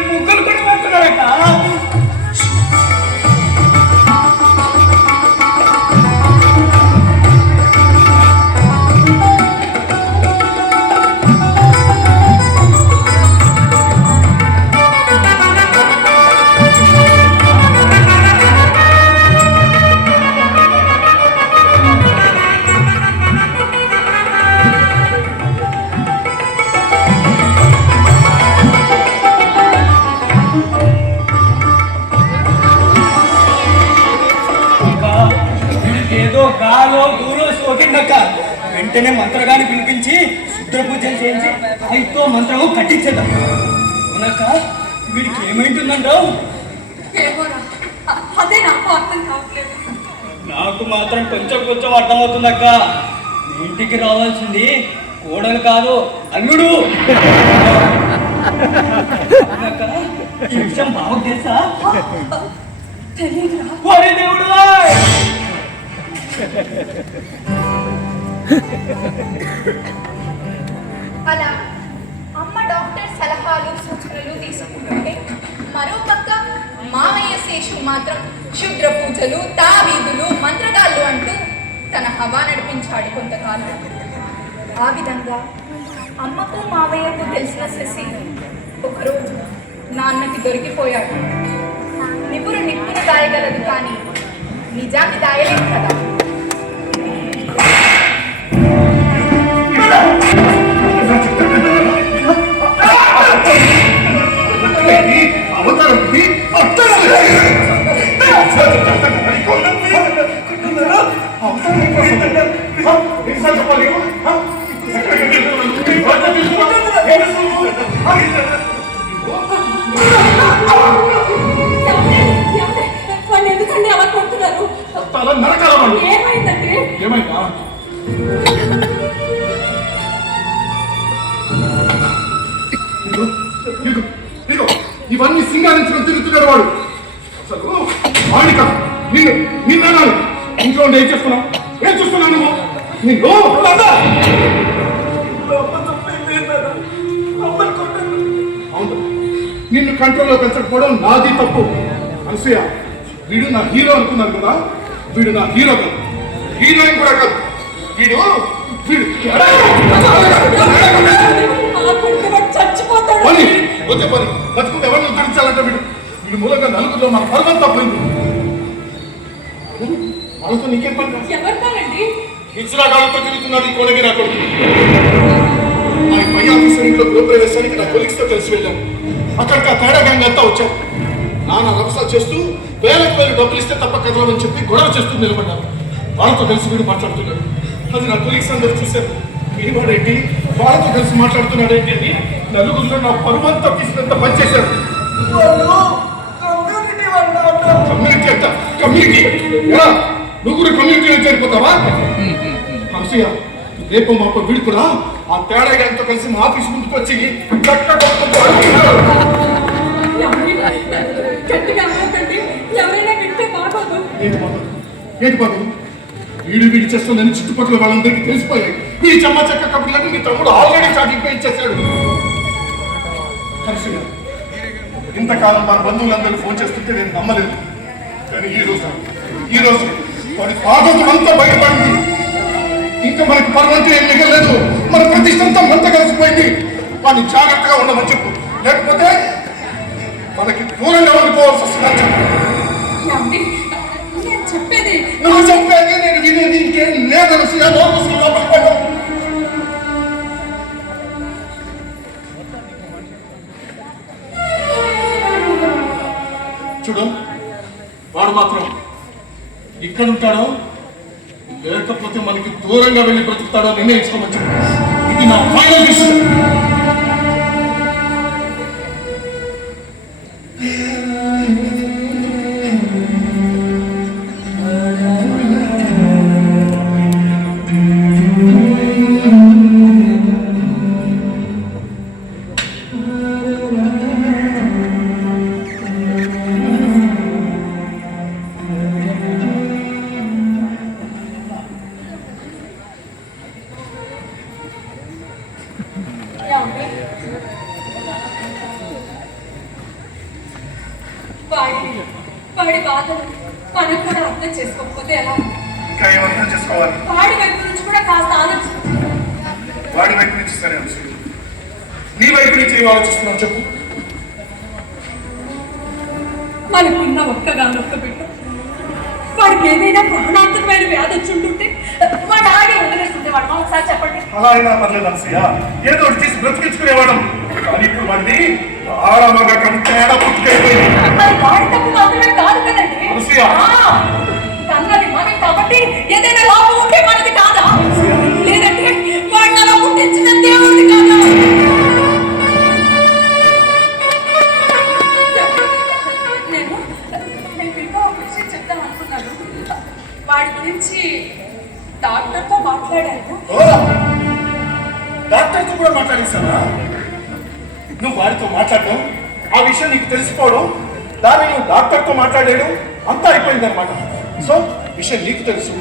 ముగ్గులు కూడా పోతున్నారట. ఏదో గాలో దూలో సోకిందక్క. వెంటనే మంత్రగాన్ని పిలిపించి శుద్ర పూజలు చేయించి అయితో మంత్రము కట్టించేద్దాం. అవునక్క, వీడికి ఏమైంటుందంటావు? అదే నాకు అర్థం కావట్లేదు. నాకు మాత్రం కొంచెం కొంచెం అర్థమవుతుందక్క. మీ ఇంటికి రావాల్సింది కోడలు కాదు, అల్లుడు. అవునక్క, ఈ విషయం బాగా తెలుసా? తెలియదురా. ఒరే దేవుడు! అలా అమ్మ డాక్టర్ సలహాలు సూచనలు తీసుకుంటుంటే మరోపక్క మామయ్య శేషు మాత్రం క్షుద్ర పూజలు, తావీదులు, మంత్రగాళ్ళు అంటూ తన హవా నడిపించాడు కొంతకాలం. ఆ విధంగా అమ్మకు మామయ్యకు తెలిసిన శశి ఒకరోజు నాన్నకి దొరికిపోయాడు. నిపురు నిప్పును దాయగలదు కానీ నిజాన్ని దాయలేదు కదా. వాళ్ళు ఎందుకండి అలా కొడుతున్నారు? ఏమైందంటే ఏమైందా? ఇవన్నీ సింగారించుకొని తిరుగుతున్నాడు వాడు. అసలు వాడిక నిన్నాడు ఇంట్లో ఉండి ఏం చేస్తున్నావు? ఏం చూస్తున్నావు నువ్వు? నీకు అవును, నిన్ను కంట్రోల్లో పెంచకపోవడం నాది తప్పు. అనసూయ, వీడు నా హీరో అనుకున్నాను కదా, వీడు నా హీరో కాదు, హీరోయిన్ కూడా కాదు. వీడు చచ్చిపోతాడు. పని వచ్చే పని బతుకుంటే ఎవరిని ఉద్ధరించాలంటే వీడు మూలంగా నలుగురిలో నా పర్వం తప్పైంది. వాళ్ళతో నీకేం పని? ఎవరితోనండి? ఇచ్చిరాగాలతో తిరుగుతున్నది ఈ కోనగి నా కొడుకు. ఆయన పై ఆఫీసర్ ఇంట్లో గృహప్రవేశానికి నా కొలిక్స్తో కలిసి వెళ్ళాం. అక్కడికి ఆ తేడా గ్యాంగ్ అంతా వచ్చాం. నాన్న రభసాలు చేస్తూ వేలకు వేలు డబ్బులు ఇస్తే తప్ప కదలమని చెప్పి గొడవ చేస్తూ నిలబడ్డారు. వాళ్ళతో కలిసి వీడు మాట్లాడుతున్నాడు. అది నా కొలీగ్స్ అందరూ చూశారు. వీడివాడేంటి వాళ్ళతో కలిసి మాట్లాడుతున్నాడేంటి అని నలుగురిలో నా పరువంతా తీసుకున్నంత పనిచేశారు. కమ్యూనిటీ అంట, కమ్యూనిటీ. నువ్వు కూడా కమ్యూనిటీలో చేరిపోతావా? అనసూయ, రేపు మాకు వీడు కూడా ఆ తేడా గ్యాంగ్తో కలిసి మా ఆఫీస్ ముందుకు వచ్చి గట్టిగా అవ్వకండి, ఎవరైనా వింటే బాగోదు. ఏంటి బాబు? వీడు చేస్తుందని చుట్టుపక్కల వాళ్ళందరికీ తెలిసిపోయాయి. ఈ చెమ్మ చెక్క కబుర్లని మీ తమ్ముడు ఆల్రెడీ చాటింగ్ పై ఇచ్చేసాడు. ఇంతకాలం మన బంధువులందరూ ఫోన్ చేస్తుంటే నేను నమ్మలేదు. కానీ ఈ రోజు వాడి పాదం అంతా బయటపడింది. ఇంకా మనకి పరమంతా ఏం మిగలేదు. మన ప్రతిష్ట అంతా మంత కలిసిపోయింది. వాడిని జాగ్రత్తగా ఉండమని చెప్పు, లేకపోతే మనకి దూరంగా ఉండిపోవాల్సి వస్తుంది. చెప్పేది నువ్వు చెప్పేది నేను వినేది ఇంకేం లేదనసు. చూడు, వాడు మాత్రం ఇక్కడ ఉంటాడో లేకపోతే మనకి దూరంగా వెళ్ళి బ్రతుకుతాడో నిర్ణయించుకోవచ్చు. ఇది నా ఫైనల్ డిసిషన్. ఏమండి? వాడి బాధలు మనం కూడా అర్థం చేసుకోకపోతే ఎలా? ఇంకా ఏం అర్థం చేసుకోవాలి? వాడి వైపు నుంచి కూడా కాస్త ఆలోచించు. వాడి వైపు నుంచి సరే అనుసరి, నీ వైపు నుంచి ఏం ఆలోచిస్తున్నావు చెప్పు. మనకున్న ఒక్క బిడ్డ వాడికి ఏదైనా ప్రాణాంతకమైన వ్యాధి వచ్చి ఉంటుంటే వాడు అలాగే వదిలేస్తుండేవాడు. ఒకసారి చెప్పండి. అలా అయినా పర్లేదు అనసూయ, ఏదో ఒకటి చేసి బ్రతికించుకునేవాడు. కానీ ఇప్పుడు వాడిని ఆడమగా తేడా పుట్టుకైపోయింది. మరి వాడి తప్పు మాత్రమే కాదు కదండి. అనసూయ, కన్నది మనం కాబట్టి ఏదైనా లోపం ఉంటే మనది కాదా? లేదంటే వాడిని అలా పుట్టించిన దేవుడిది కాదా? నేను ఇంకా ఒక విషయం చెప్తాను అనుకున్నాను. వాడి గురించి డాక్టర్తో మాట్లాడాను. డాక్టర్తో కూడా మాట్లాడేశావా? నువ్వు వాడితో మాట్లాడడం, ఆ విషయం నీకు తెలిసిపోవడం, దాన్ని నువ్వు డాక్టర్తో మాట్లాడేయడం అంతా అయిపోయిందనమాట. సో విషయం నీకు తెలుసు,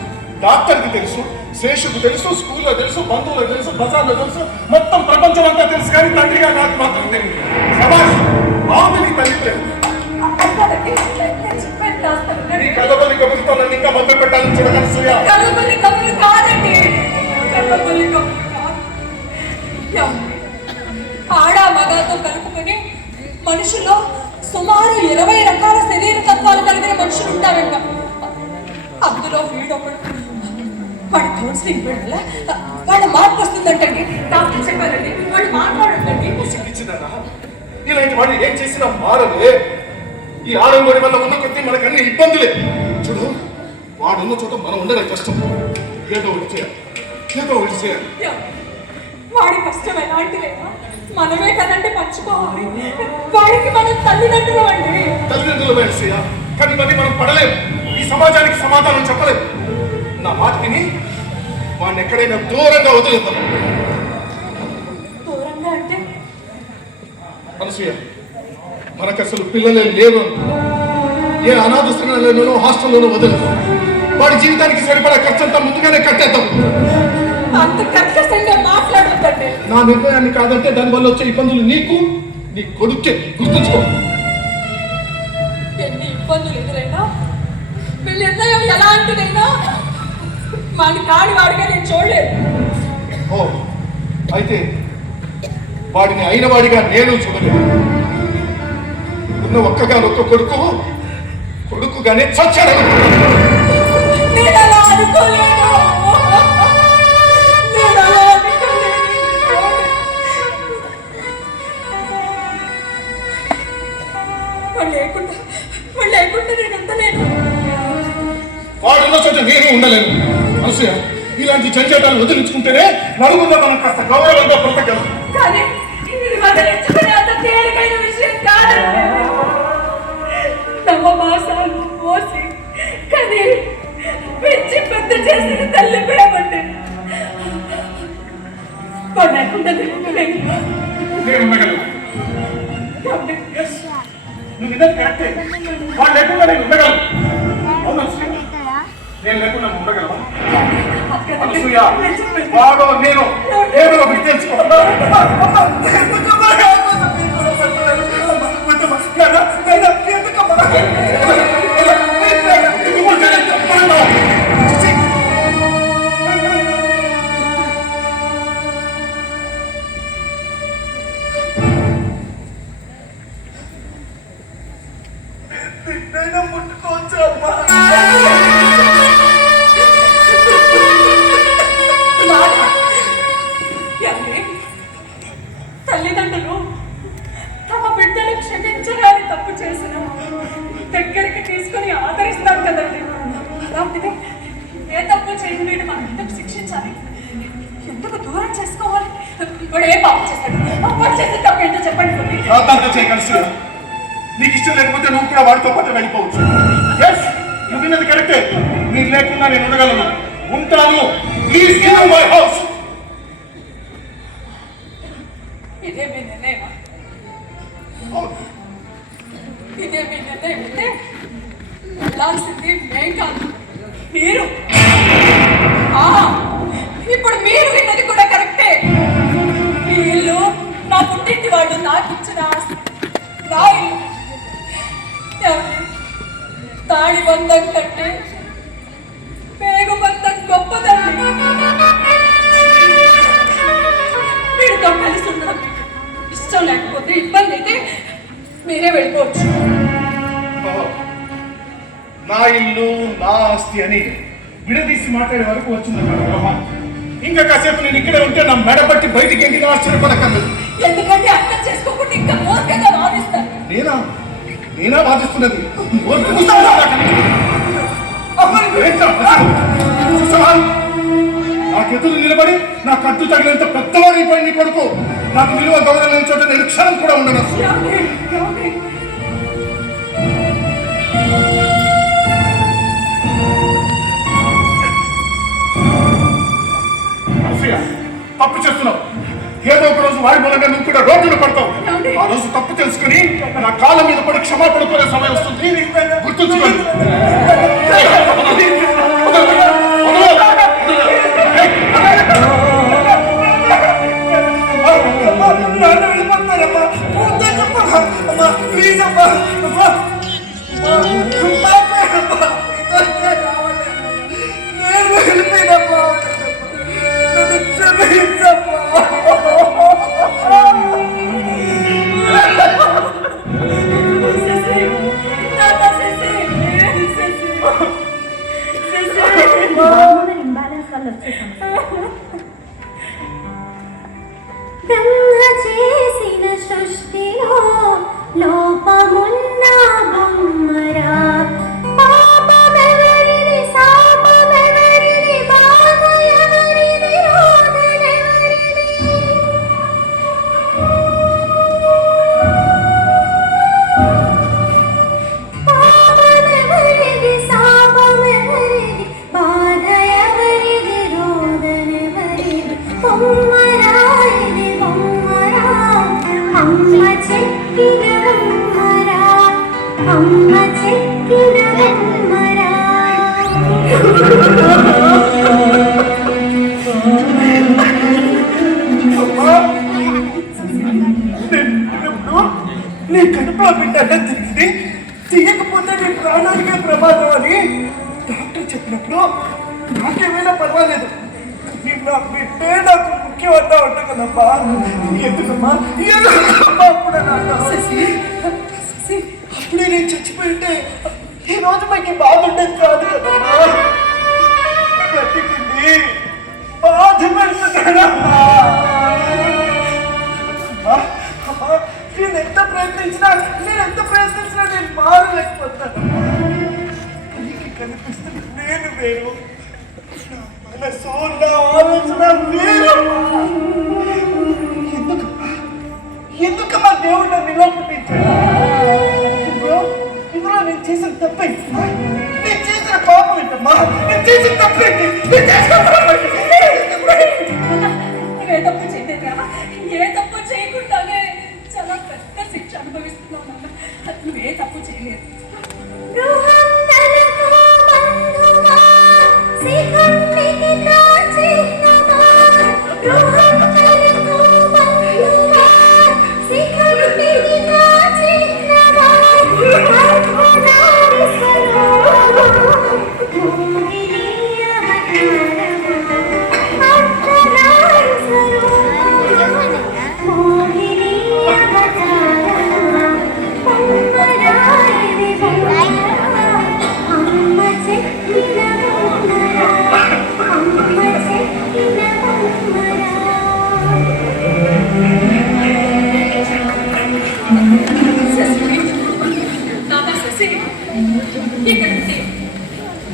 డాక్టర్కి తెలుసు, శేషుకు తెలుసు, స్కూల్లో తెలుసు, బంధువులకు తెలుసు, బజార్లో తెలుసు, మొత్తం ప్రపంచం అంతా తెలుసు. కానీ తండ్రిగా నాకు మాత్రం తెలియదు. సమాజ్ బాగుంది నీ తల్లి ప్రేమ. నీ కలబలి కబురుతో నన్ను ఇంకా మధ్య పెట్టాలని చూడగలను సూయ. కలబలి కబురు కాదండి, కలబలి కబురు కాదు. ఆడ మగతో కలుపుకొని మనుషులో సుమారు 20 రకాల శరీర తత్వాలు కలిగిన మనుషులు ఉంటారంట. అందులో వీడొకడు. వాడి కౌన్సిలింగ్ పెడల వాళ్ళ మార్పు వస్తుందంటండి. డాక్టర్ చెప్పారండి, వాడు మాట్లాడండి. ఇలాంటి వాడు ఏం చేసినా మారలే. ఈ ఆడంబడి వల్ల ఉన్న కొద్ది మనకు అన్ని ఇబ్బందులే. చూడు, వాడు ఉన్న చోట మనం ఉండడం కష్టం. ఏదో ఒకటి చేయాలి, ఏదో ఒకటి చేయాలి. వాడి కష్టం ఎలాంటిదైనా మనమే కదండి పంచుకోవాలి. వాడికి మనం తల్లిదండ్రులు అండి. తల్లిదండ్రులు వేసయ్య, కానీ మరి మనం పడలేము. ఈ సమాజానికి సమాధానం చెప్పలేము. నా మాట విని వాడిని ఎక్కడైనా దూరంగా వదిలేద్దాం. దూరంగా అంటే అనసూయ, మనకు అసలు పిల్లలే లేరు. ఏ అనాథ శ్రేణులను హాస్టల్లోనూ వదిలేద్దాం. వాడి జీవితానికి సరిపడా ఖర్చంతా ముందుగానే కట్టేద్దాం. అంత కర్కశంగా మాట్లాడొద్దండి. నా నిర్ణయాన్ని కాదంటే దానివల్ల వచ్చే ఇబ్బందులు నీకు, నీ కొడుకే. గుర్తుంచుకో. ఎన్ని ఇబ్బందులు ఎదురైనా, వీళ్ళ నిర్ణయం ఎలాంటిదైనా మన కాడి వాడిగా నేను చూడలేదు. ఓ, అయితే వాడిని అయిన వాడిగా నేను చూడలేదు. ఉన్న ఒక్కగానొక్క కొడుకుగానే చచ్చాడు. నేను అలా అనుకోలేదు. లేకుండా నేను ఉండలేను. వాడున్న చోట నేను ఉండలేను. అనసూయ, ఇలాంటి జంజాటాలు వదిలించుకుంటేనే నలుగురిలో మనం కాస్త గౌరవంగా బ్రతకగలం. కానీ ఇది వదిలించుకునే అంత తేలికైన విషయం కాదండి. నవమాసాలు మోసి కానీ పెంచి పెద్ద చేసిన తల్లి ప్రేమండి. వాడు లేకుండా నేను ఉండగలను. నువ్వు ఇదే కరెక్టే. వాడు లేకుండా నేను ఉండగలను. నేను లేకుండా ఉండగలవా? అనసూయ, వాడో నేను ఏదో ఒకటి తెలుసుకో. తల్లిదండ్రులు తమ బిడ్డలు క్షమించడానికి తప్పు చేసిన దగ్గరికి తీసుకుని ఆదరిస్తారు కదండి. అలాంటిది ఏ తప్పు చేయని వీడు మనం ఎందుకు శిక్షించాలి, ఎందుకు దూరం చేసుకోవాలి? వాడు ఏ పాపం చేస్తాడు? వాడు చేసే తప్పు ఏంటో చెప్పండి. చేయగలసు. నీకు ఇష్టం లేకపోతే నువ్వు కూడా వాడితో పాటు వెళ్ళిపోవచ్చు. ఎస్, నువ్వు విన్నది కరెక్టే. నేను లేకుండా నేను ఉండగలను, ఉంటాను. Please give my house. ఇదే మీ నిర్ణయమా? ఇదే మీ నిర్ణయం అంటే వెళ్ళాల్సింది మేం కాదు, మీరు. ఇప్పుడు మీరు విన్నది కూడా కరెక్టే. మీ మీరే వెళ్ళిపోవచ్చు. నా ఇల్లు నా ఆస్తి అని విడదీసి మాట్లాడే వరకు వచ్చింది కదా. ఇంకా కాసేపు నేను ఇక్కడే ఉంటే నా మెడ పట్టి బయటికి వెళ్ళి ఆశ్చర్యపడక్కర్లేదు. ఎందుకంటే అర్థం చేసుకోకుండా ఇంకా మూర్ఖంగా వాదిస్తారు. నేనా వాదిస్తున్నది? నాకెదురు నిలబడి నా కట్టు తగినంత పెద్దవాడైపోయి నీ కొడుకు నాకు విలువ గౌరవం లేని చోట నేను క్షణం కూడా ఉండను. తప్పు చేస్తున్నావు. ఏదో ఒక రోజు వాడి మూలంగా నువ్వు కూడా రోడ్డును పడతావు. ఆ రోజు తప్పు తెలుసుకుని నా కాళ్ళ మీద పడి క్షమాపణ కోరే సమయం వస్తుంది. గుర్తుంచుకోండి. బ్రహ్మ చేసిన సృష్టిలో లోపమున్న బొమ్మరా, పాపమెవరిది శాపమెవరిది, బాధ ఎవరిది, రోదనెవరిది. పాపమెవరిది శాపమెవరిది, బాధ ఎవరిది, రోదనెవరిది. బొమ్మరా ఇది బొమ్మరా, అమ్మ చెక్కిన బొమ్మరా, అమ్మ చెక్కిన బొమ్మరా. నీ కడుపులో బిడ్డ తిరిగి తీయకపోతే నీ ప్రాణానికే ప్రమాదం అని డాక్టర్ చెప్పినప్పుడు నాకేమైనా పర్వాలేదు. నా బిడ్డే నాకు ముఖ్యమంతా ఉంటా కదమ్మా. ఎందుకమ్మా అప్పుడే నేను చచ్చిపోయింటే ఈ రోజు మాకు బాధ ఉండేది కాదు కదమ్మా. బ్రతికింది బాధ పెడుతున్నానమ్మా. నేను ఎంత ప్రయత్నించినా నేను మారలేకపోతానమ్మా. పనికి కనిపిస్తున్న నేను వేరు, మనసు నా ఆలోచన వేరమ్మా. ఎందుకమ్మా దేవుడు నన్ను ఇలా పుట్టించాడు? ఇందులో నేను చేసిన తప్పేంటి? నేను చేసిన పాపం ఏంటమ్మా? నేను చేసిన తప్పేంటి? ఏ తప్పు చేయలేదురా, ఏ తప్పు చేయకుండానే చాలా పెద్ద శిక్ష అనుభవిస్తున్నావు నాన్న. నువ్వు ఏ తప్పు చేయలేదు.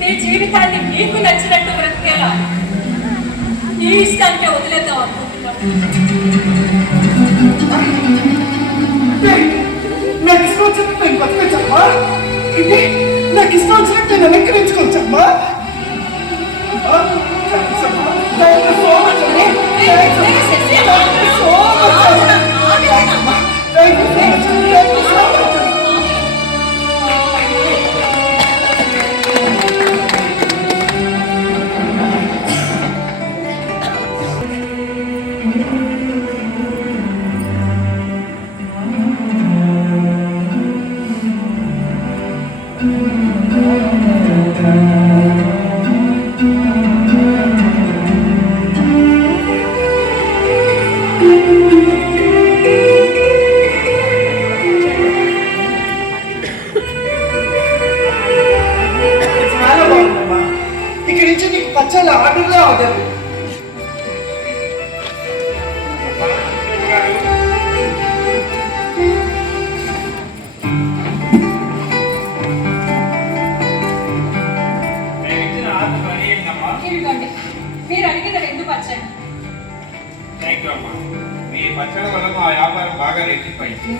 నీ జీవితాన్ని నీకు నచ్చినట్టు బ్రతికేలా నీ ఇష్టానికే వదిలేద్దాం అనుకుంటున్నావు. నాకు ఇష్టం వచ్చినట్టు నేను బతకొచ్చమ్మా. నాకు ఇష్టం వచ్చినట్టు నేను వెనక్కిరించుకోవచ్చమ్మా. థ్యాంక్ యూ అమ్మా. మీ పచ్చడి వల్ల మా వ్యాపారం బాగా రెట్టిపోయింది.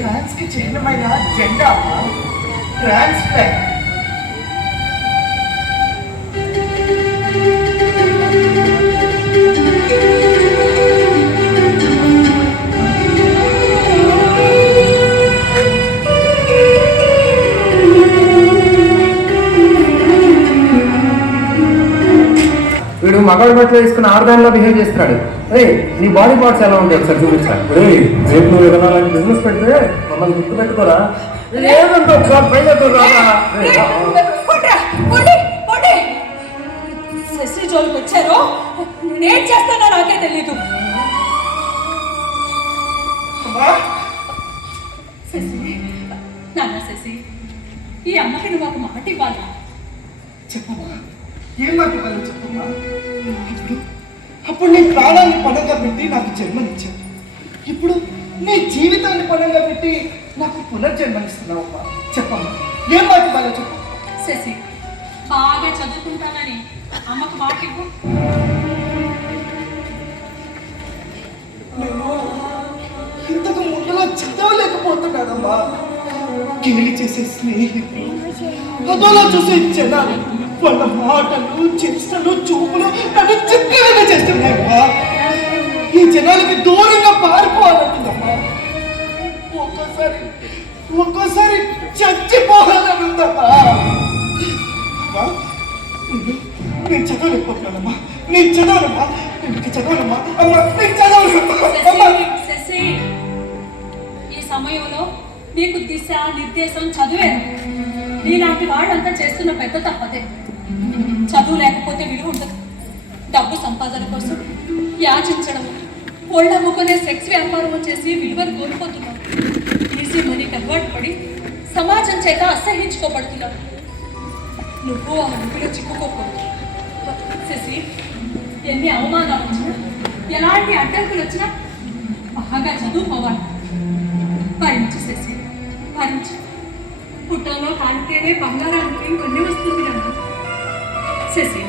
ఫ్రాన్స్కి చిహ్నమైన జెండా ఫ్రాన్స్ ఫ్లాగ్. వీడు మగాడు బట్టలు వేసుకుని ఆర్గాన్లో బిహేవ్ చేస్తున్నాడు. రే నీ బాడీ పార్ట్స్ ఎలా ఉంటాయి ఒకసారి చూపించాలి. రేపు నువ్వు ఏదైనా బిజినెస్ పెడితే మమ్మల్ని గుర్తు పెట్టుకోరా. శశి జోలికి వచ్చారో నేనేం చేస్తానో నాకే తెలీదు. శశి, నాన్న శశి, ఈ అమ్మకి నువ్వు ఒక మాట ఇవ్వాలి. చెప్పమ్మా, ఏం మాట ఇవ్వాలో చెప్పమ్మా. అప్పుడు నీ ప్రాణాన్ని పణంగా పెట్టి నాకు జన్మనిచ్చావు. ఇప్పుడు నీ జీవితాన్ని పణంగా పెట్టి నాకు పునర్జన్మనిస్తున్నావమ్మా. చెప్పమ్మా, ఏం మాట ఇవ్వాలో చెప్పు. శశి, బాగా చదువుకుంటానని అమ్మకు మాట ఇవ్వు. నేను ఇంతకు ముందులో చదవలేకపోతున్నానమ్మా. గేలి చేసే స్నేహితులు, అదోలా చూసే జనాలు, వాళ్ళ మాటలు, చేష్టలు, చూపులు నన్ను చిక్కగా చేస్తున్నాయమ్మా. ఈ జనాలకి దూరంగా పారిపోవాలంటుందమ్మా. ఒక్కోసారి చచ్చిపోవాలని ఉందమ్మా. నేను చదవలేకపోతున్నానమ్మా. నేను చదవనమ్మా. నేను చదవనమ్మా. అమ్మా, నేను చదవనమ్మా. శశి, ఈ సమయంలో నీకు దిశ నిర్దేశం చదివేను. నీలాంటి వాళ్ళంతా చేస్తున్న పెద్ద తప్పదే. చదువు లేకపోతే విలువ ఉండదు. డబ్బు సంపాదన కోసం యాచించడం, ఒళ్ళమ్ముకునే సెక్స్ వ్యాపారం చేసి విలువను కోల్పోతున్నావు. ఈజీ మనీకి అలవాటు పడి సమాజం చేత అసహించుకోబడుతున్నావు. నువ్వు ఆ ఊపిలో చిక్కుకోకూడదు. శశి, ఎన్ని అవమానాలు వచ్చినా, ఎలాంటి అడ్డంకులు వచ్చినా బాగా చదువుకోవాలి. భరించు శశి, భరించు. పుట్టంలో కాలితేనే బంగారానికి కొన్ని వస్తుంది కదా. శశి,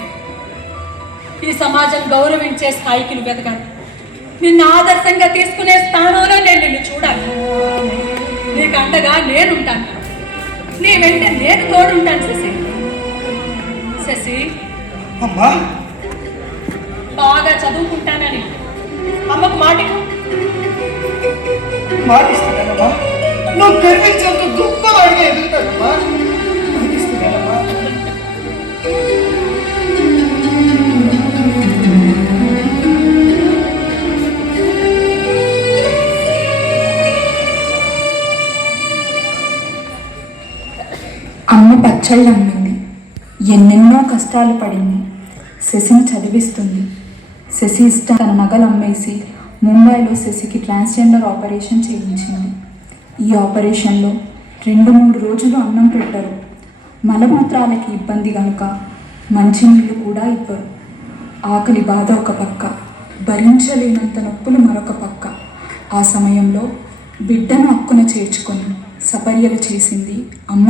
ఈ సమాజం గౌరవించే స్థాయికి నువ్వు ఎదగాలి. నిన్ను ఆదర్శంగా తీసుకునే స్థానంలో నేను నిన్ను చూడాలి. నీకు అండగా నేనుంటాను. నీ వెంట నేను తోడుంటాను శశి. శశి, అమ్మా, బాగా చదువుకుంటానని అమ్మకు మాటిస్తున్నానమ్మా. నువ్వు గర్వించేంత గొప్పవాడిగా ఎదుగుతానమ్మా. మాటిస్తున్నానమ్మా. అమ్మ పచ్చళ్ళు అమ్మింది, ఎన్నెన్నో కష్టాలు పడింది, శశిని చదివిస్తుంది. శశి ఇష్టం తన నగలు అమ్మేసి ముంబైలో శశికి ట్రాన్స్జెండర్ ఆపరేషన్ చేయించింది. ఈ ఆపరేషన్లో 2-3 రోజులు అన్నం పెట్టరు. మలమూత్రాలకి ఇబ్బంది కనుక మంచినీళ్ళు కూడా ఇవ్వరు. ఆకలి బాధ ఒక పక్క, భరించలేనంత నొప్పులు మరొక పక్క. ఆ సమయంలో బిడ్డను హక్కున చేర్చుకొని సపర్యలు చేసింది అమ్మ.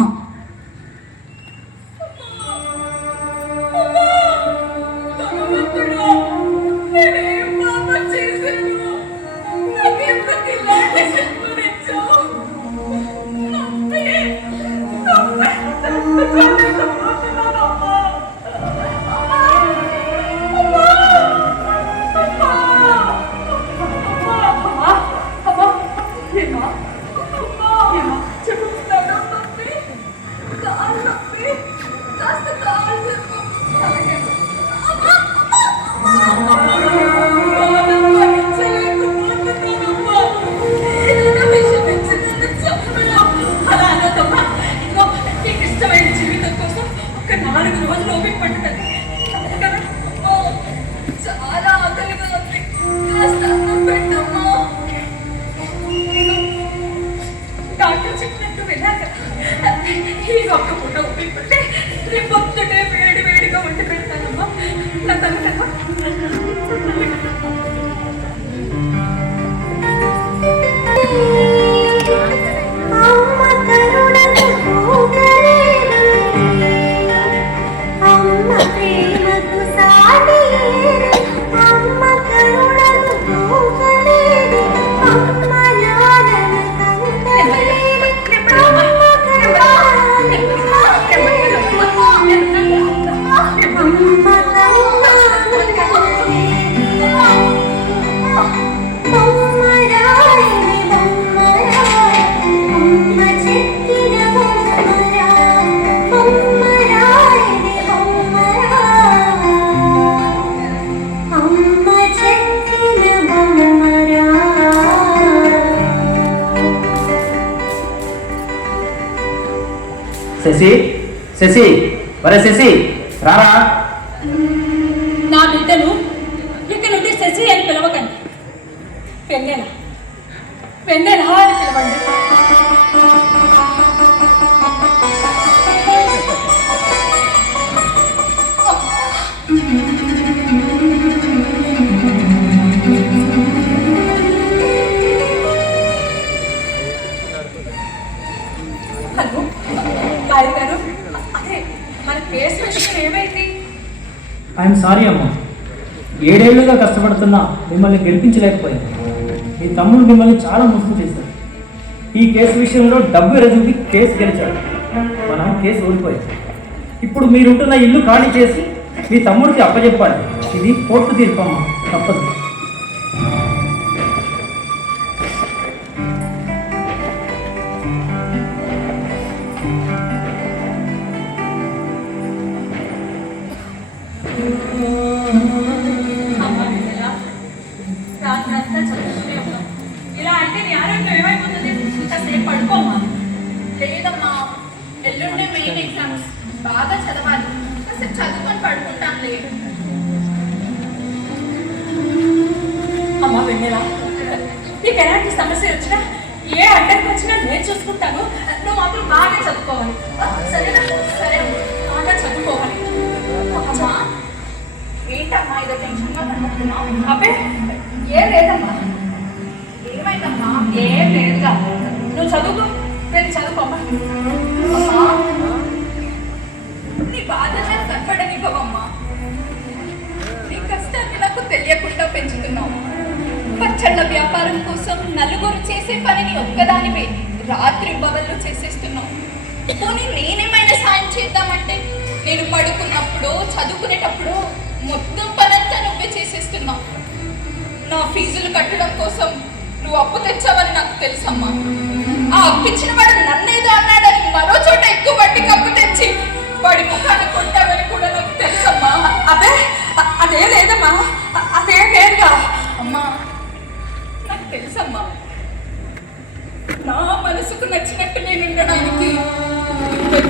శశి శశి వరే శశి రారా. నా బిడ్డను ఇక నుండి శశి అని పిలవకండి, వెన్నెల వెన్నెల అని పిలవండి. హలో లాయర్ గారు, అదే మన కేసు విషయం ఏమైంది? ఐఎమ్ సారీ అమ్మా, 7 ఏళ్ళుగా కష్టపడుతున్నా మిమ్మల్ని గెలిపించలేకపోయాను. మీ తమ్ముడు మిమ్మల్ని చాలా మోసం చేశాడు. ఈ కేసు విషయంలో డబ్బు ఎరజూపి కేసు గెలిచాడు, మనం కేసు ఓడిపోయాం. ఇప్పుడు మీరుంటున్న ఇల్లు ఖాళీ చేసి మీ తమ్ముడికి అప్పచెప్పాలి. ఇది కోర్టు తీర్పమ్మా, తప్పదు. రాత్రంతా చదువుతూనే ఉన్నాం. ఇలా అంటే నీ ఆరోగ్యం ఏమైపోతుంది? కాసేపు పడుకోమ్మా. లేదమ్మా, ఎల్లుండే మెయిన్ ఎగ్జామ్స్, బాగా చదవాలి. కాసేపు చదువుకొని పడుకుంటాంలే. అమ్మా వెన్నెల, నీకు ఎలాంటి సమస్య వచ్చినా, ఏ అడ్డంకి వచ్చినా నేను చూసుకుంటాను. నువ్వు మాత్రం బాగా చదువుకోవాలి, సరేనా? సరే, బాగా చదువుకోవాలి. అమ్మా ఏంటమ్మా ఇదో టెన్షన్గా కనబడుతున్నావు? అబ్బే ఏం లేదమ్మా. ఏమైందమ్మా? ఏం లేదుగా, నువ్వు చదువుకో, వెళ్ళి చదువుకోమ్మా. అమ్మా నీ బాధనే కనపడనివ్వమ్మా. నీ కష్టాన్ని నాకు తెలియకుండా పెంచుతున్నావు. పచ్చళ్ళ వ్యాపారం కోసం నలుగురు చేసే పనిని ఒక్కదానివే రాత్రి బవళ్ళు చేసేస్తున్నావు. పోనీ నేనేమైనా సాయం చేద్దామంటే నేను పడుకున్నప్పుడు చదువుకునేటప్పుడు మొత్తం పనంతా నువ్వే చేసేస్తున్నావు. నా ఫీజులు కట్టడం కోసం నువ్వు అప్పు తెచ్చావని నాకు తెలుసమ్మా. ఆ అప్పిచ్చిన వాడు నన్నేదో అన్నాడని మరో చోట ఎక్కువ వడ్డీ కప్పు తెచ్చి వాడి ముఖాన్ని కొట్టావని కూడా నాకు తెలుసమ్మా. అదే అదే లేదమ్మా, అదేం లేదుగా. అమ్మా నాకు తెలుసమ్మా, నా మనసుకు నచ్చినట్టు నేను ఉండడానికి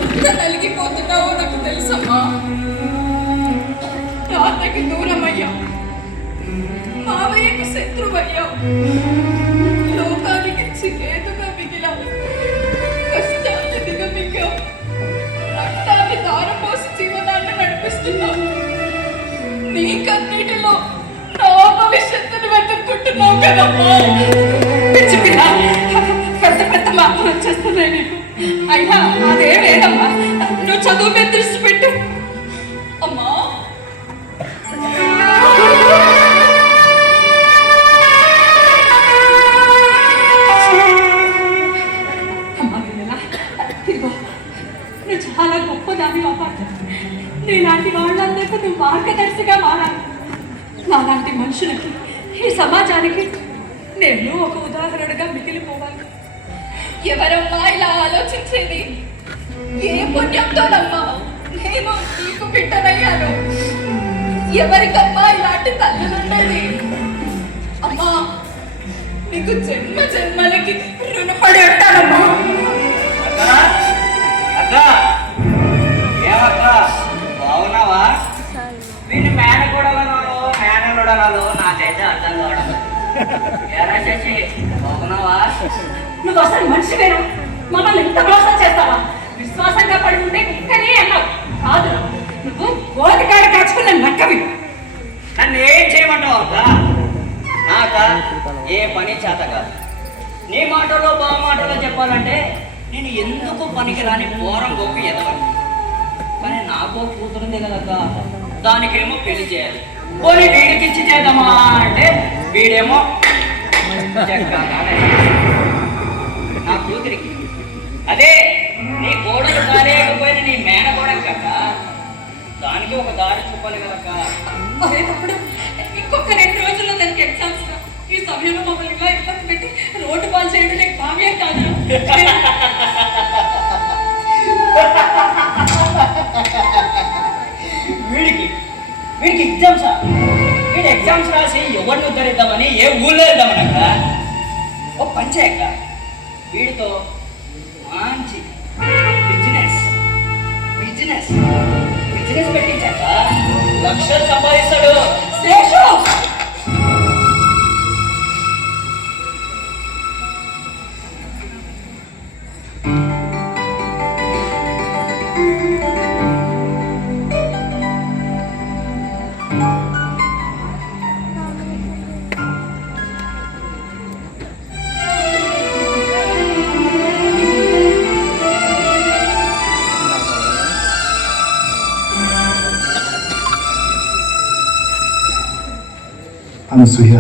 ఎంత నలిగిపోతున్నావో నాకు తెలుసమ్మా. తాతకి దూరం అయ్యావు, మావయ్యకి శత్రువయ్యావు, లోకానికి చేతుగా మిగిలావు, కష్టాన్ని దిగమింగావు, రక్తాన్ని దారపోసి జీవనాన్ని నడిపిస్తున్నావు. నీ కన్నీటిలో నా భవిష్యత్తును వెతుక్కుంటున్నావు కదమ్మా. పిచ్చి పిల్ల, పెద్ద పెద్ద మాటలు వచ్చేస్తున్నాయి నీకు. అయినా అదే లేదమ్మా, నువ్వు చదువు మీద దృష్టి పెట్టు. అమ్మా అమ్మా వెన్నెల, ఇదిగో నువ్వు చాలా గొప్పదాన్ని అమ్మా. నీలాంటి వాళ్ళందరికీ నువ్వు మార్గదర్శిగా మారాలి. నాలాంటి మనుషులకి, ఈ సమాజానికి నేను ఒక ఉదాహరణగా మిగిలిపోవాలి. ఎవరమ్మా ఇలా ఆలోచించేది? ఏ పుణ్యంతోనమ్మా నేను నీకు బిడ్డనయ్యాను? ఎవరికమ్మా ఇలాంటి తల్లులుండేది? అమ్మా నీకు జన్మ జన్మలకి రుణపడి ఉంటానమ్మా. అక్క ఏమక్క బాగున్నావా? వీళ్ళు మేనలుడనాలో నాకైతే అర్థం కావడం. ఏరా శశి బాగున్నావా? నువ్వు అసలు మనిషివేనా? మమ్మల్ని ఇంత మోసం చేస్తావా? విశ్వాసంగా పడి ఉంటే కుక్కనే అన్నావు కాదు. నువ్వు గోతికాడ కాచుకున్న నక్కవి. నన్ను ఏం చేయమంటావు అక్క? నాక ఏ పని చేత కాదు. నీ మాటలో బావ మాటలో చెప్పాలంటే నేను ఎందుకు పనికిరాని పోరం గోపి ఎదగను. కానీ నాకు కూతురుంది కదక్క, దానికేమో పెళ్లి చేయాలి. పోనీ వీడికి ఇచ్చి చేద్దామా అంటే వీడేమో నా కూతురికి. అదే నీ కోడలు కాలేకపోయిన నీ మేన కూడా కక్క, దానికి ఒక దారి చూపాలి కదక్క. తప్పుడు ఇంకొక 2 రోజుల్లో దానికి ఎగ్జామ్స్. ఈ సమయంలో మమ్మల్ని ఇలా ఇబ్బంది పెట్టి రోడ్డు పాలు చేయడం నీకు భావ్యం కాదు. వీడికి ఎగ్జామ్సా? వీడి ఎగ్జామ్స్ రాసి ఎవరిని ఉద్ధరిద్దామని ఏ ఊళ్ళో వెళ్దామనక్క? ఓ పంచాయక్క వీడితో మంచి బిజినెస్ బిజినెస్ పెట్టించాక లక్షలు సంపాదిస్తాడు. అనసూయ,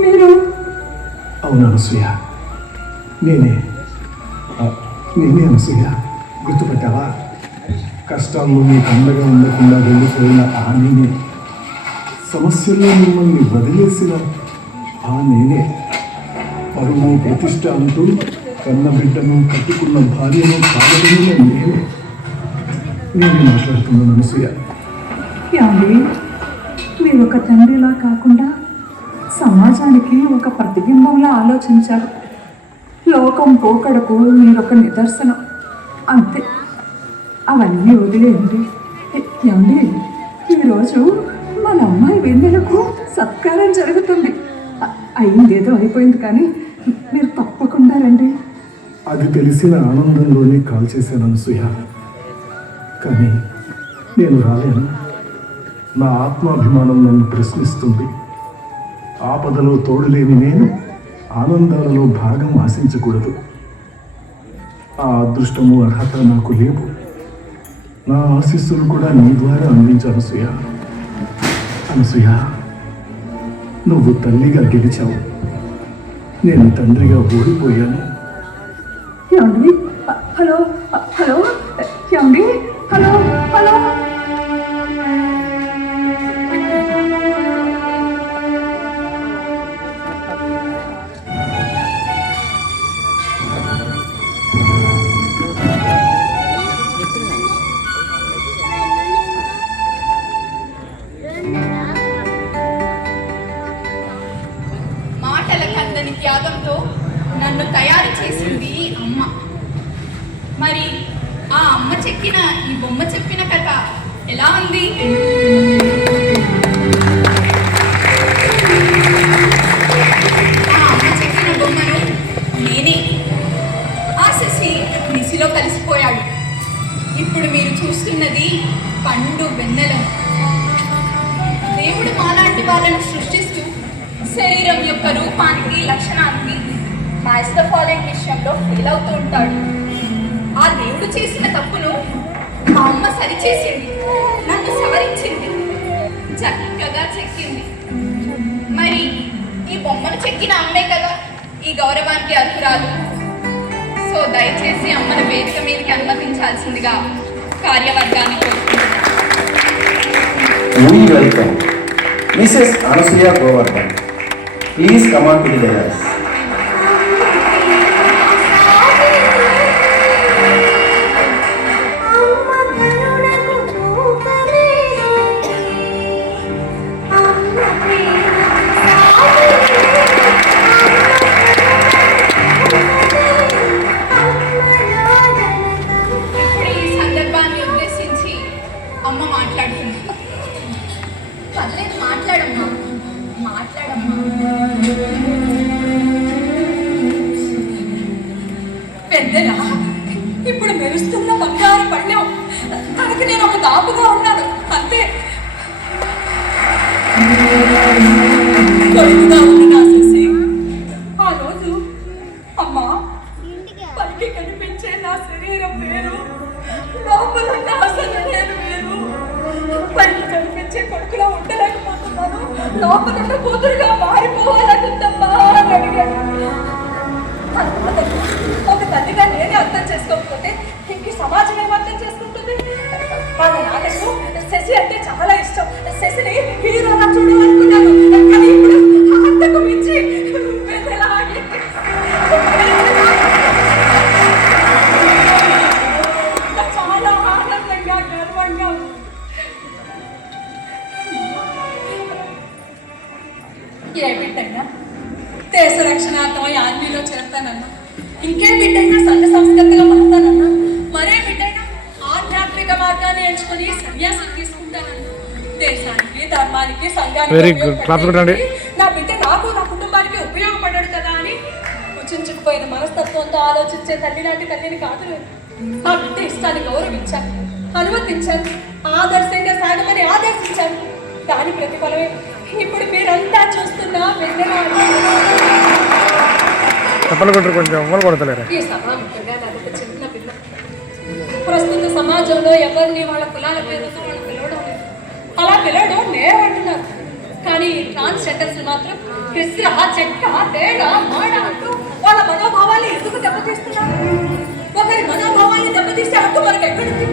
మీరు? అవును అనసూయ, నేనే అనసూయ. గుర్తుపెట్టావా? కష్టాల్లో నీకు అండగా ఉండకుండా వెళ్ళిపోయిన ఆ నేనే, సమస్యల్లో మిమ్మల్ని వదిలేసిన ఆ నేనే, పరువు ప్రతిష్ట అంటూ కన్న బిడ్డను కట్టుకున్న భార్యను కాదలిన నేనే మాట్లాడుతున్నాను అనసూయ. మీరు ఒక తండ్రిలా కాకుండా సమాజానికి ఒక ప్రతిబింబంలా ఆలోచించారు. లోకం పోకడకు మీరొక నిదర్శనం, అంతే. అవన్నీ వదిలేయండి. ఏమండి, ఈరోజు మన అమ్మాయి వెన్నెలకు సత్కారం జరుగుతుంది. అయిందేదో అయిపోయింది, కానీ మీరు తప్పకుండా రండి. అది తెలిసిన ఆనందంలోనే కాల్ చేశాను అనసూయ, కానీ నేను రాలేను. నా ఆత్మాభిమానం నన్ను ప్రశ్నిస్తుంది. ఆపదలో తోడులేని నేను ఆనందాలలో భాగం ఆశించకూడదు. ఆ అదృష్టము అర్హత నాకు లేవు. నా ఆశీస్సులు కూడా నీ ద్వారా అందించు అనసూయ. అనసూయ, నువ్వు తల్లిగా గెలిచావు, నేను తండ్రిగా ఓడిపోయాను. ఏమండి? హలో హలో ఏమండి? హలో హలో మాటల కందని త్యాగంతో నన్ను తయారు చేసింది అమ్మ. మరి ఆ అమ్మ చెక్కిన ఈ బొమ్మ చెప్పిన కథ ఎలా ఉంది? ఆ అమ్మ చెక్కిన బొమ్మను నేనే. ఆ శశి నిసిలో కలిసిపోయాడు. ఇప్పుడు మీరు చూస్తున్నది పండు వెన్నెలం. దేవుడు మాలాంటి వాళ్ళను సృష్టిస్తూ శరీరం యొక్క రూపానికి లక్షణానికి మ్యాచ్ ద ఫాలోయింగ్ విషయంలో ఫెయిల్ అవుతూ ఉంటాడు. ఆ దేవుడు చేసిన తప్పును మా అమ్మ సరిచేసింది, నన్ను సవరించింది, చక్కగా చెక్కింది. మరి ఈ బొమ్మను చెక్కిన అమ్మే కదా ఈ గౌరవానికి అర్హురాలు. సో దయచేసి అమ్మను వేదిక మీదకి అనుమతించాల్సిందిగా కార్యవర్గాన్ని కోరుకుంటున్నాను. We welcome Mrs. Anasuya Govardhan. Please come on to the dais. ఇప్పుడు ఈ సందర్భాన్ని ఉద్దేశించి అమ్మ మాట్లాడుతుంది. పర్లేదు, మాట్లాడమ్మా, మాట్లాడమ్మా. పెద్దలా ఇప్పుడు మెరుస్తున్న బంగారు పళ్ళెం తనకి నేను ఒక దాపుగా ఉన్నాను, అంతే. కొడుకుగా ఉంది నా శశి. ఆ రోజు అమ్మా, పైకి కనిపించే నా శరీరం వేరు, లోపలున్న అసలు నేను వేరు. పైకి కనిపించే కొడుకులా ఉండలేకపోతున్నాను, లోపలున్న కూతురుగా మారిపోవాలనుందమ్మా అని అడిగాను. ఒక తల్లిగా నేనే అర్థం చేసుకోకపోతే ఇంక సమాజం ఏం అర్థం చేసుకుంటుంది? మన నాన్నకు శశి అంటే చాలా ఇష్టం. శశిని హీరోలా చూడాలనుకున్నాను, కానీ ఇప్పుడు అంతకు మించి వెదలాగి చాలా ఆనందంగా గర్వంగా. ఏ బిడ్డైనా దేశ రక్షణార్థమై ఆర్మీలో చేరతానన్నా, ఇంకే బిడ్డైనా సంఘ సంస్కృతిగా మారుతానన్నా, మరే బిడ్డ మార్గాన్ని ఎంచుకొని సన్యాసం తీసుకుంటానని దేశానికి ధర్మానికి సంఘానికి Very good. ఉపయోగపడేది నా బిడ్డ నాకు నా కుటుంబానికి ఉపయోగపడ్డాడు కదా అని కుంచుకుపోయిన మనస్తత్వంతో ఆలోచించే తల్లి లాంటి తల్లిని కాదు నేను. నా బిడ్డ ఇష్టాన్ని గౌరవించాను, అనుమతించాను, ఆదర్శంగా సాగమని ఆదర్శించాను. దాని ప్రతిఫలమే ఇప్పుడు మీరంతా చూస్తున్న ఈ సభాముఖంగా నాకొక చిన్న పిల్ల. ప్రస్తుత సమాజంలో ఎవరిని వాళ్ళ కులాల పేరుతో వాళ్ళు పిలవడం లేదు. అలా పిలవడం నేరం అంటున్నారు. కానీ ట్రాన్స్జెండర్స్ మాత్రం క్రిస్త, చెక్క, తేడ, మాడ అంటూ వాళ్ళ మనోభావాన్ని ఎందుకు దెబ్బతీస్తున్నారు? ఒకరి మనోభావాన్ని దెబ్బతీస్తే హక్కు మనకు ఎక్కడుంది?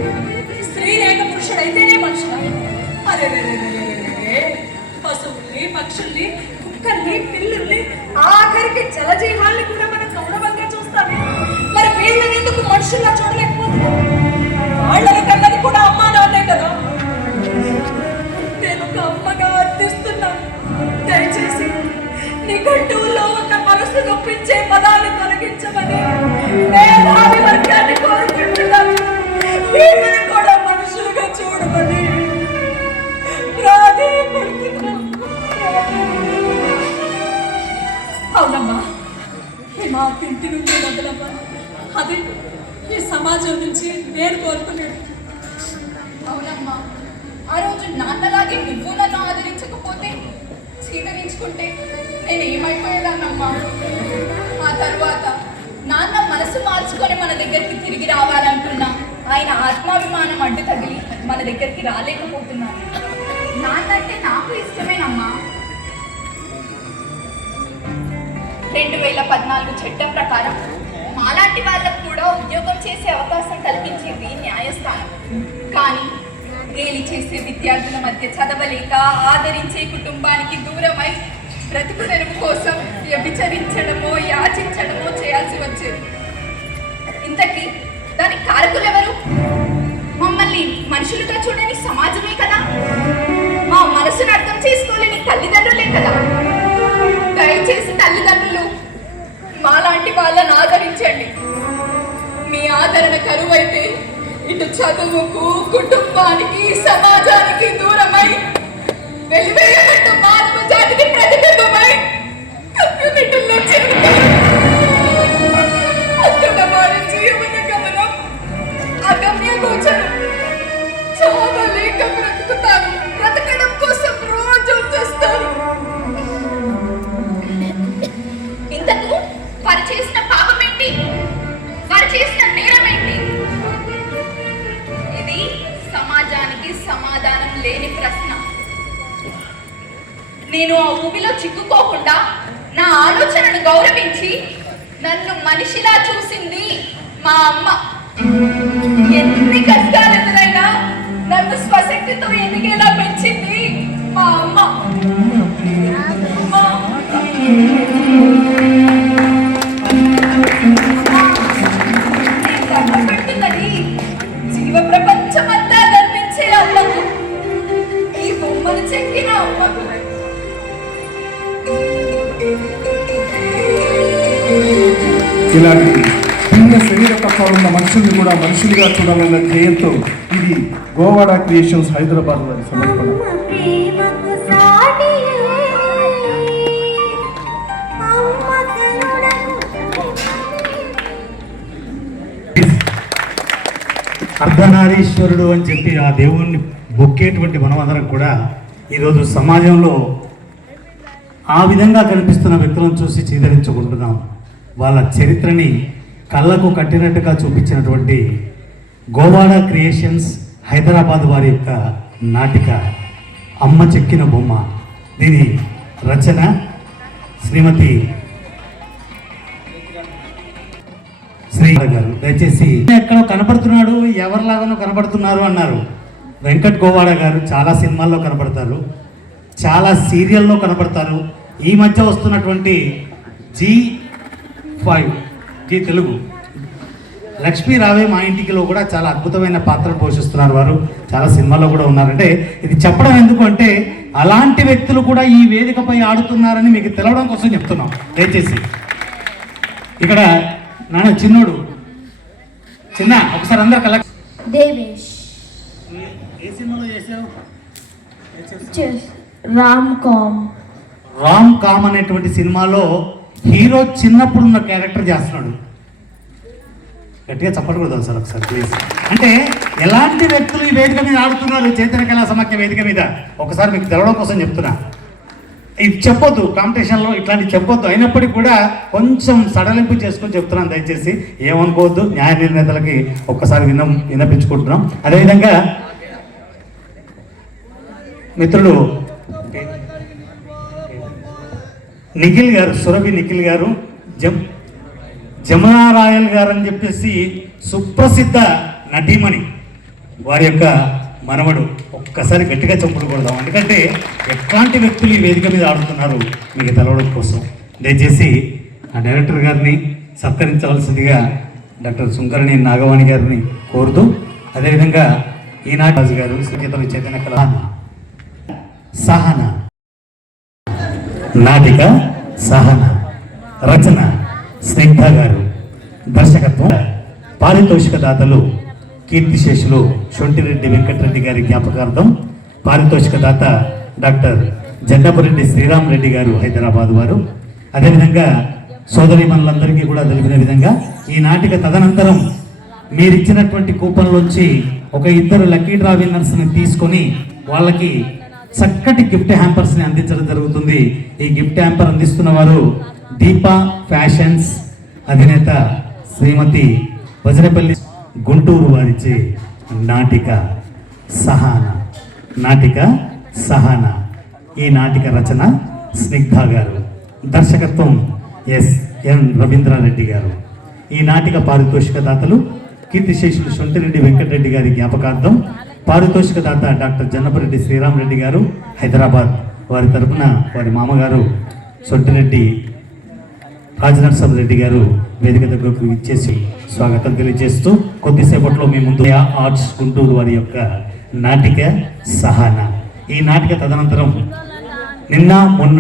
స్త్రీ లేక పురుషుడైతేనే మనుషులు. అరే పశువుల్ని, పక్షుల్ని, కుక్కల్ని, పిల్లుల్ని, ఆఖరికి జలజీవాల్ని కూడా మనం గౌరవంగా చూస్తామే. మరి వీళ్ళని ఎందుకు మనుషుల్లా చూడలేకపోతున్నాం? వాళ్ళని కన్నది కూడా అమ్మా నాన్నే కదా. నేను ఒక అమ్మగా అర్థిస్తున్నాను. దయచేసి నిఘంటువులో ఉన్న మనసు నొప్పించే పదాన్ని తొలగించమని మేధావి వర్గాన్ని కోరుకుంటున్నాను. వీళ్ళని కూడా మనుషులుగా చూడమని అవునమ్మా, ఈ మా ఇంటి నుండి మొదలమ్మా. అది ఈ సమాజం నుంచి నేను కోరుకున్నాను. అవునమ్మా, ఆ రోజు నాన్నలాగే నువ్వు నన్ను ఆదరించకపోతే, స్వీకరించుకుంటే నేను ఏమైపోయేదాన్నమ్మా. ఆ తర్వాత నాన్న మనసు మార్చుకొని మన దగ్గరికి తిరిగి రావాలంటున్నా ఆయన ఆత్మాభిమానం అడ్డు తగిలి మన దగ్గరికి రాలేకపోతున్నాను. నాన్న అంటే నాకు ఇష్టమేనమ్మా. 2014 చట్టం ప్రకారం మాలాంటి వాళ్ళకు కూడా ఉద్యోగం చేసే అవకాశం కల్పించేది న్యాయస్థానం. కానీ గేలి చేసే విద్యార్థుల మధ్య చదవలేక ఆదరించే కుటుంబానికి దూరమై బ్రతుకు తెరువు కోసం వ్యభిచరించడమో యాచించడమో చేయాల్సి వచ్చేది. ఇంతకీ దానికి కారకులు ఎవరు? మమ్మల్ని మనుషులుగా చూడని సమాజమే కదా. మా మనసును అర్థం చేసుకోలేని తల్లిదండ్రులే కదా. దయచేసి తల్లిదండ్రులు మాలాంటి వాళ్ళని ఆదరించండి. మీ ఆదరణ కరువైతే ఇటు చదువుకు, కుటుంబానికి, సమాజానికి దూరమై వెలివేయబడ్డ మానవ జాతికి ప్రతిబింబమై కమ్యూనిటీల్లో చేరుతారు. అక్కడ వారి జీవన గమనం అగమ్య గోచరం. చావలేక బ్రతుకుతారు, బ్రతకడం కోసం రోజు చేస్తారు. ఇంతకు వారు చేసిన పాపం ఏంటి? వారు చేసిన నేరం ఏంటి? ఇది సమాజానికి సమాధానం లేని ప్రశ్న. నేను ఆ ఊబిలో చిక్కుకోకుండా నా ఆలోచనను గౌరవించి నన్ను మనిషిలా చూసింది మా అమ్మ. ఎన్ని కష్టాలు ఎదురైనా నన్ను స్వశక్తితో ఎదిగేలా పెంచింది మా అమ్మ. పెడుతున్నది జీవ ప్రపంచమంతా కనిపించే అమ్మకు, ఈ బొమ్మను చెక్కిన అమ్మకు. ఇలాంటి భిన్న శరీర తత్వాలున్న మనుషుల్ని కూడా మనుషులుగా చూడాలన్న ధ్యేయంతో ఇది గోవాడ క్రియేషన్స్ హైదరాబాద్ వారి సమర్పణ. అర్ధనారీశ్వరుడు అని చెప్పి ఆ దేవుణ్ణి మొక్కేటువంటి మనమందరం కూడా ఈరోజు సమాజంలో ఆ విధంగా కనిపిస్తున్న వ్యక్తులను చూసి చీదరించుకుంటున్నాం. వాళ్ళ చరిత్రని కళ్ళకు కట్టినట్టుగా చూపించినటువంటి గోవాడ క్రియేషన్స్ హైదరాబాద్ వారి యొక్క నాటిక అమ్మ చెక్కిన బొమ్మ. దీని రచన శ్రీమతి శ్రీ గారు. దయచేసి ఎక్కడో కనపడుతున్నాడు, ఎవరిలాగానో కనపడుతున్నారు అన్నారు. వెంకట్ గోవాడ గారు చాలా సినిమాల్లో కనపడతారు, చాలా సీరియల్లో కనపడతారు. ఈ మధ్య వస్తున్నటువంటి G5 తెలుగు లక్ష్మీ రావే మా ఇంటికిలో కూడా చాలా అద్భుతమైన పాత్ర పోషిస్తున్నారు. వారు చాలా సినిమాల్లో కూడా ఉన్నారంటే ఇది చెప్పడం ఎందుకు అంటే అలాంటి వ్యక్తులు కూడా ఈ వేదికపై ఆడుతున్నారని మీకు తెలవడం కోసం చెప్తున్నాం. దయచేసి ఇక్కడ నాన్న చిన్నోడు చిన్న ఒకసారి అందరు కలెక్ట్. దేవేష్ ఏ సినిమాలో చేసావు? రామ్ కామ్ అనేటువంటి సినిమాలో హీరో చిన్నప్పుడు ఉన్న క్యారెక్టర్ చేస్తున్నాడు. గట్టిగా చెప్పకూడదు సార్ ఒకసారి ప్లీజ్. అంటే ఎలాంటి వ్యక్తులు ఈ వేదిక మీద ఆడుతున్నారు చైతన్య కళా సమాఖ్య వేదిక మీద ఒకసారి మీకు తెలవడం కోసం చెప్తున్నా. ఇది చెప్పొద్దు, కాంపిటీషన్లో ఇట్లాంటివి చెప్పొద్దు. అయినప్పటికీ కూడా కొంచెం సడలింపు చేసుకొని చెప్తున్నాను, దయచేసి ఏమనుకోవద్దు. న్యాయ నిర్ణేతలకి ఒక్కసారి విన్నపించుకుంటున్నాం. అదేవిధంగా మిత్రుడు నిఖిల్ గారు, సురభి నిఖిల్ గారు, జమునా రాయల్ గారు అని చెప్పేసి సుప్రసిద్ధ నటీమణి, వారి యొక్క మనవడు. ఒక్కసారి గట్టిగా చెప్పులు కొడదాం, ఎందుకంటే ఎట్లాంటి వ్యక్తులు ఈ వేదిక మీద ఆడుతున్నారు మీకు తెలవడం కోసం. దయచేసి ఆ డైరెక్టర్ గారిని సత్కరించవలసిందిగా డాక్టర్ సుంకరణి నాగవాణి గారిని కోరుతూ, అదేవిధంగా ఈనాటి రాజు గారు, శ్రీకేతన చైతన్య కళ సహన, నాటిక సహన, రచన స్నిగ్ధ గారు, దర్శకత్వం పారితోషిక దాతలు కీర్తిశేషులు శొంటిరెడ్డి వెంకటరెడ్డి గారి జ్ఞాపకార్థం పారితోషిక దాత డాక్టర్ జన్నపరెడ్డి శ్రీరామ్ రెడ్డి గారు హైదరాబాద్ వారు. అదేవిధంగా సోదరీమణులందరికీ కూడా తెలిపిన విధంగా ఈ నాటిక తదనంతరం మీరిచ్చినటువంటి కూపన్లోంచి ఒక 2 లక్కీ డ్రా విన్నర్స్ని తీసుకొని వాళ్ళకి చక్కటి గిఫ్ట్ హ్యాంపర్స్ని అందించడం జరుగుతుంది. ఈ గిఫ్ట్ హ్యాంపర్ అందిస్తున్న వారు దీపా ఫ్యాషన్స్ అధినేత శ్రీమతి వజ్రపల్లి గుంటూరు వారిచే నాటిక సహన. నాటిక సహన. ఈ నాటిక రచన స్నిగ్ధ గారు, దర్శకత్వం ఎన్ రవీంద్రారెడ్డి గారు. ఈ నాటిక పారితోషిక దాతలు కీర్తిశేషులు శొంటిరెడ్డి వెంకటరెడ్డి గారి జ్ఞాపకార్థం పారితోషిక దాత డాక్టర్ జన్నపరెడ్డి శ్రీరామ్ రెడ్డి గారు హైదరాబాద్ వారి తరపున వారి మామగారు శొంటిరెడ్డి రాజనరసింహ రెడ్డి గారు వేదిక దగ్గరకు ఇచ్చేసి స్వాగతం తెలియజేస్తూ కొద్దిసేపట్లో మీ ముందు ఆర్ట్స్ గుంటూరు వారి యొక్క నాటిక సహన. ఈ నాటిక తదనంతరం నిన్న మొన్న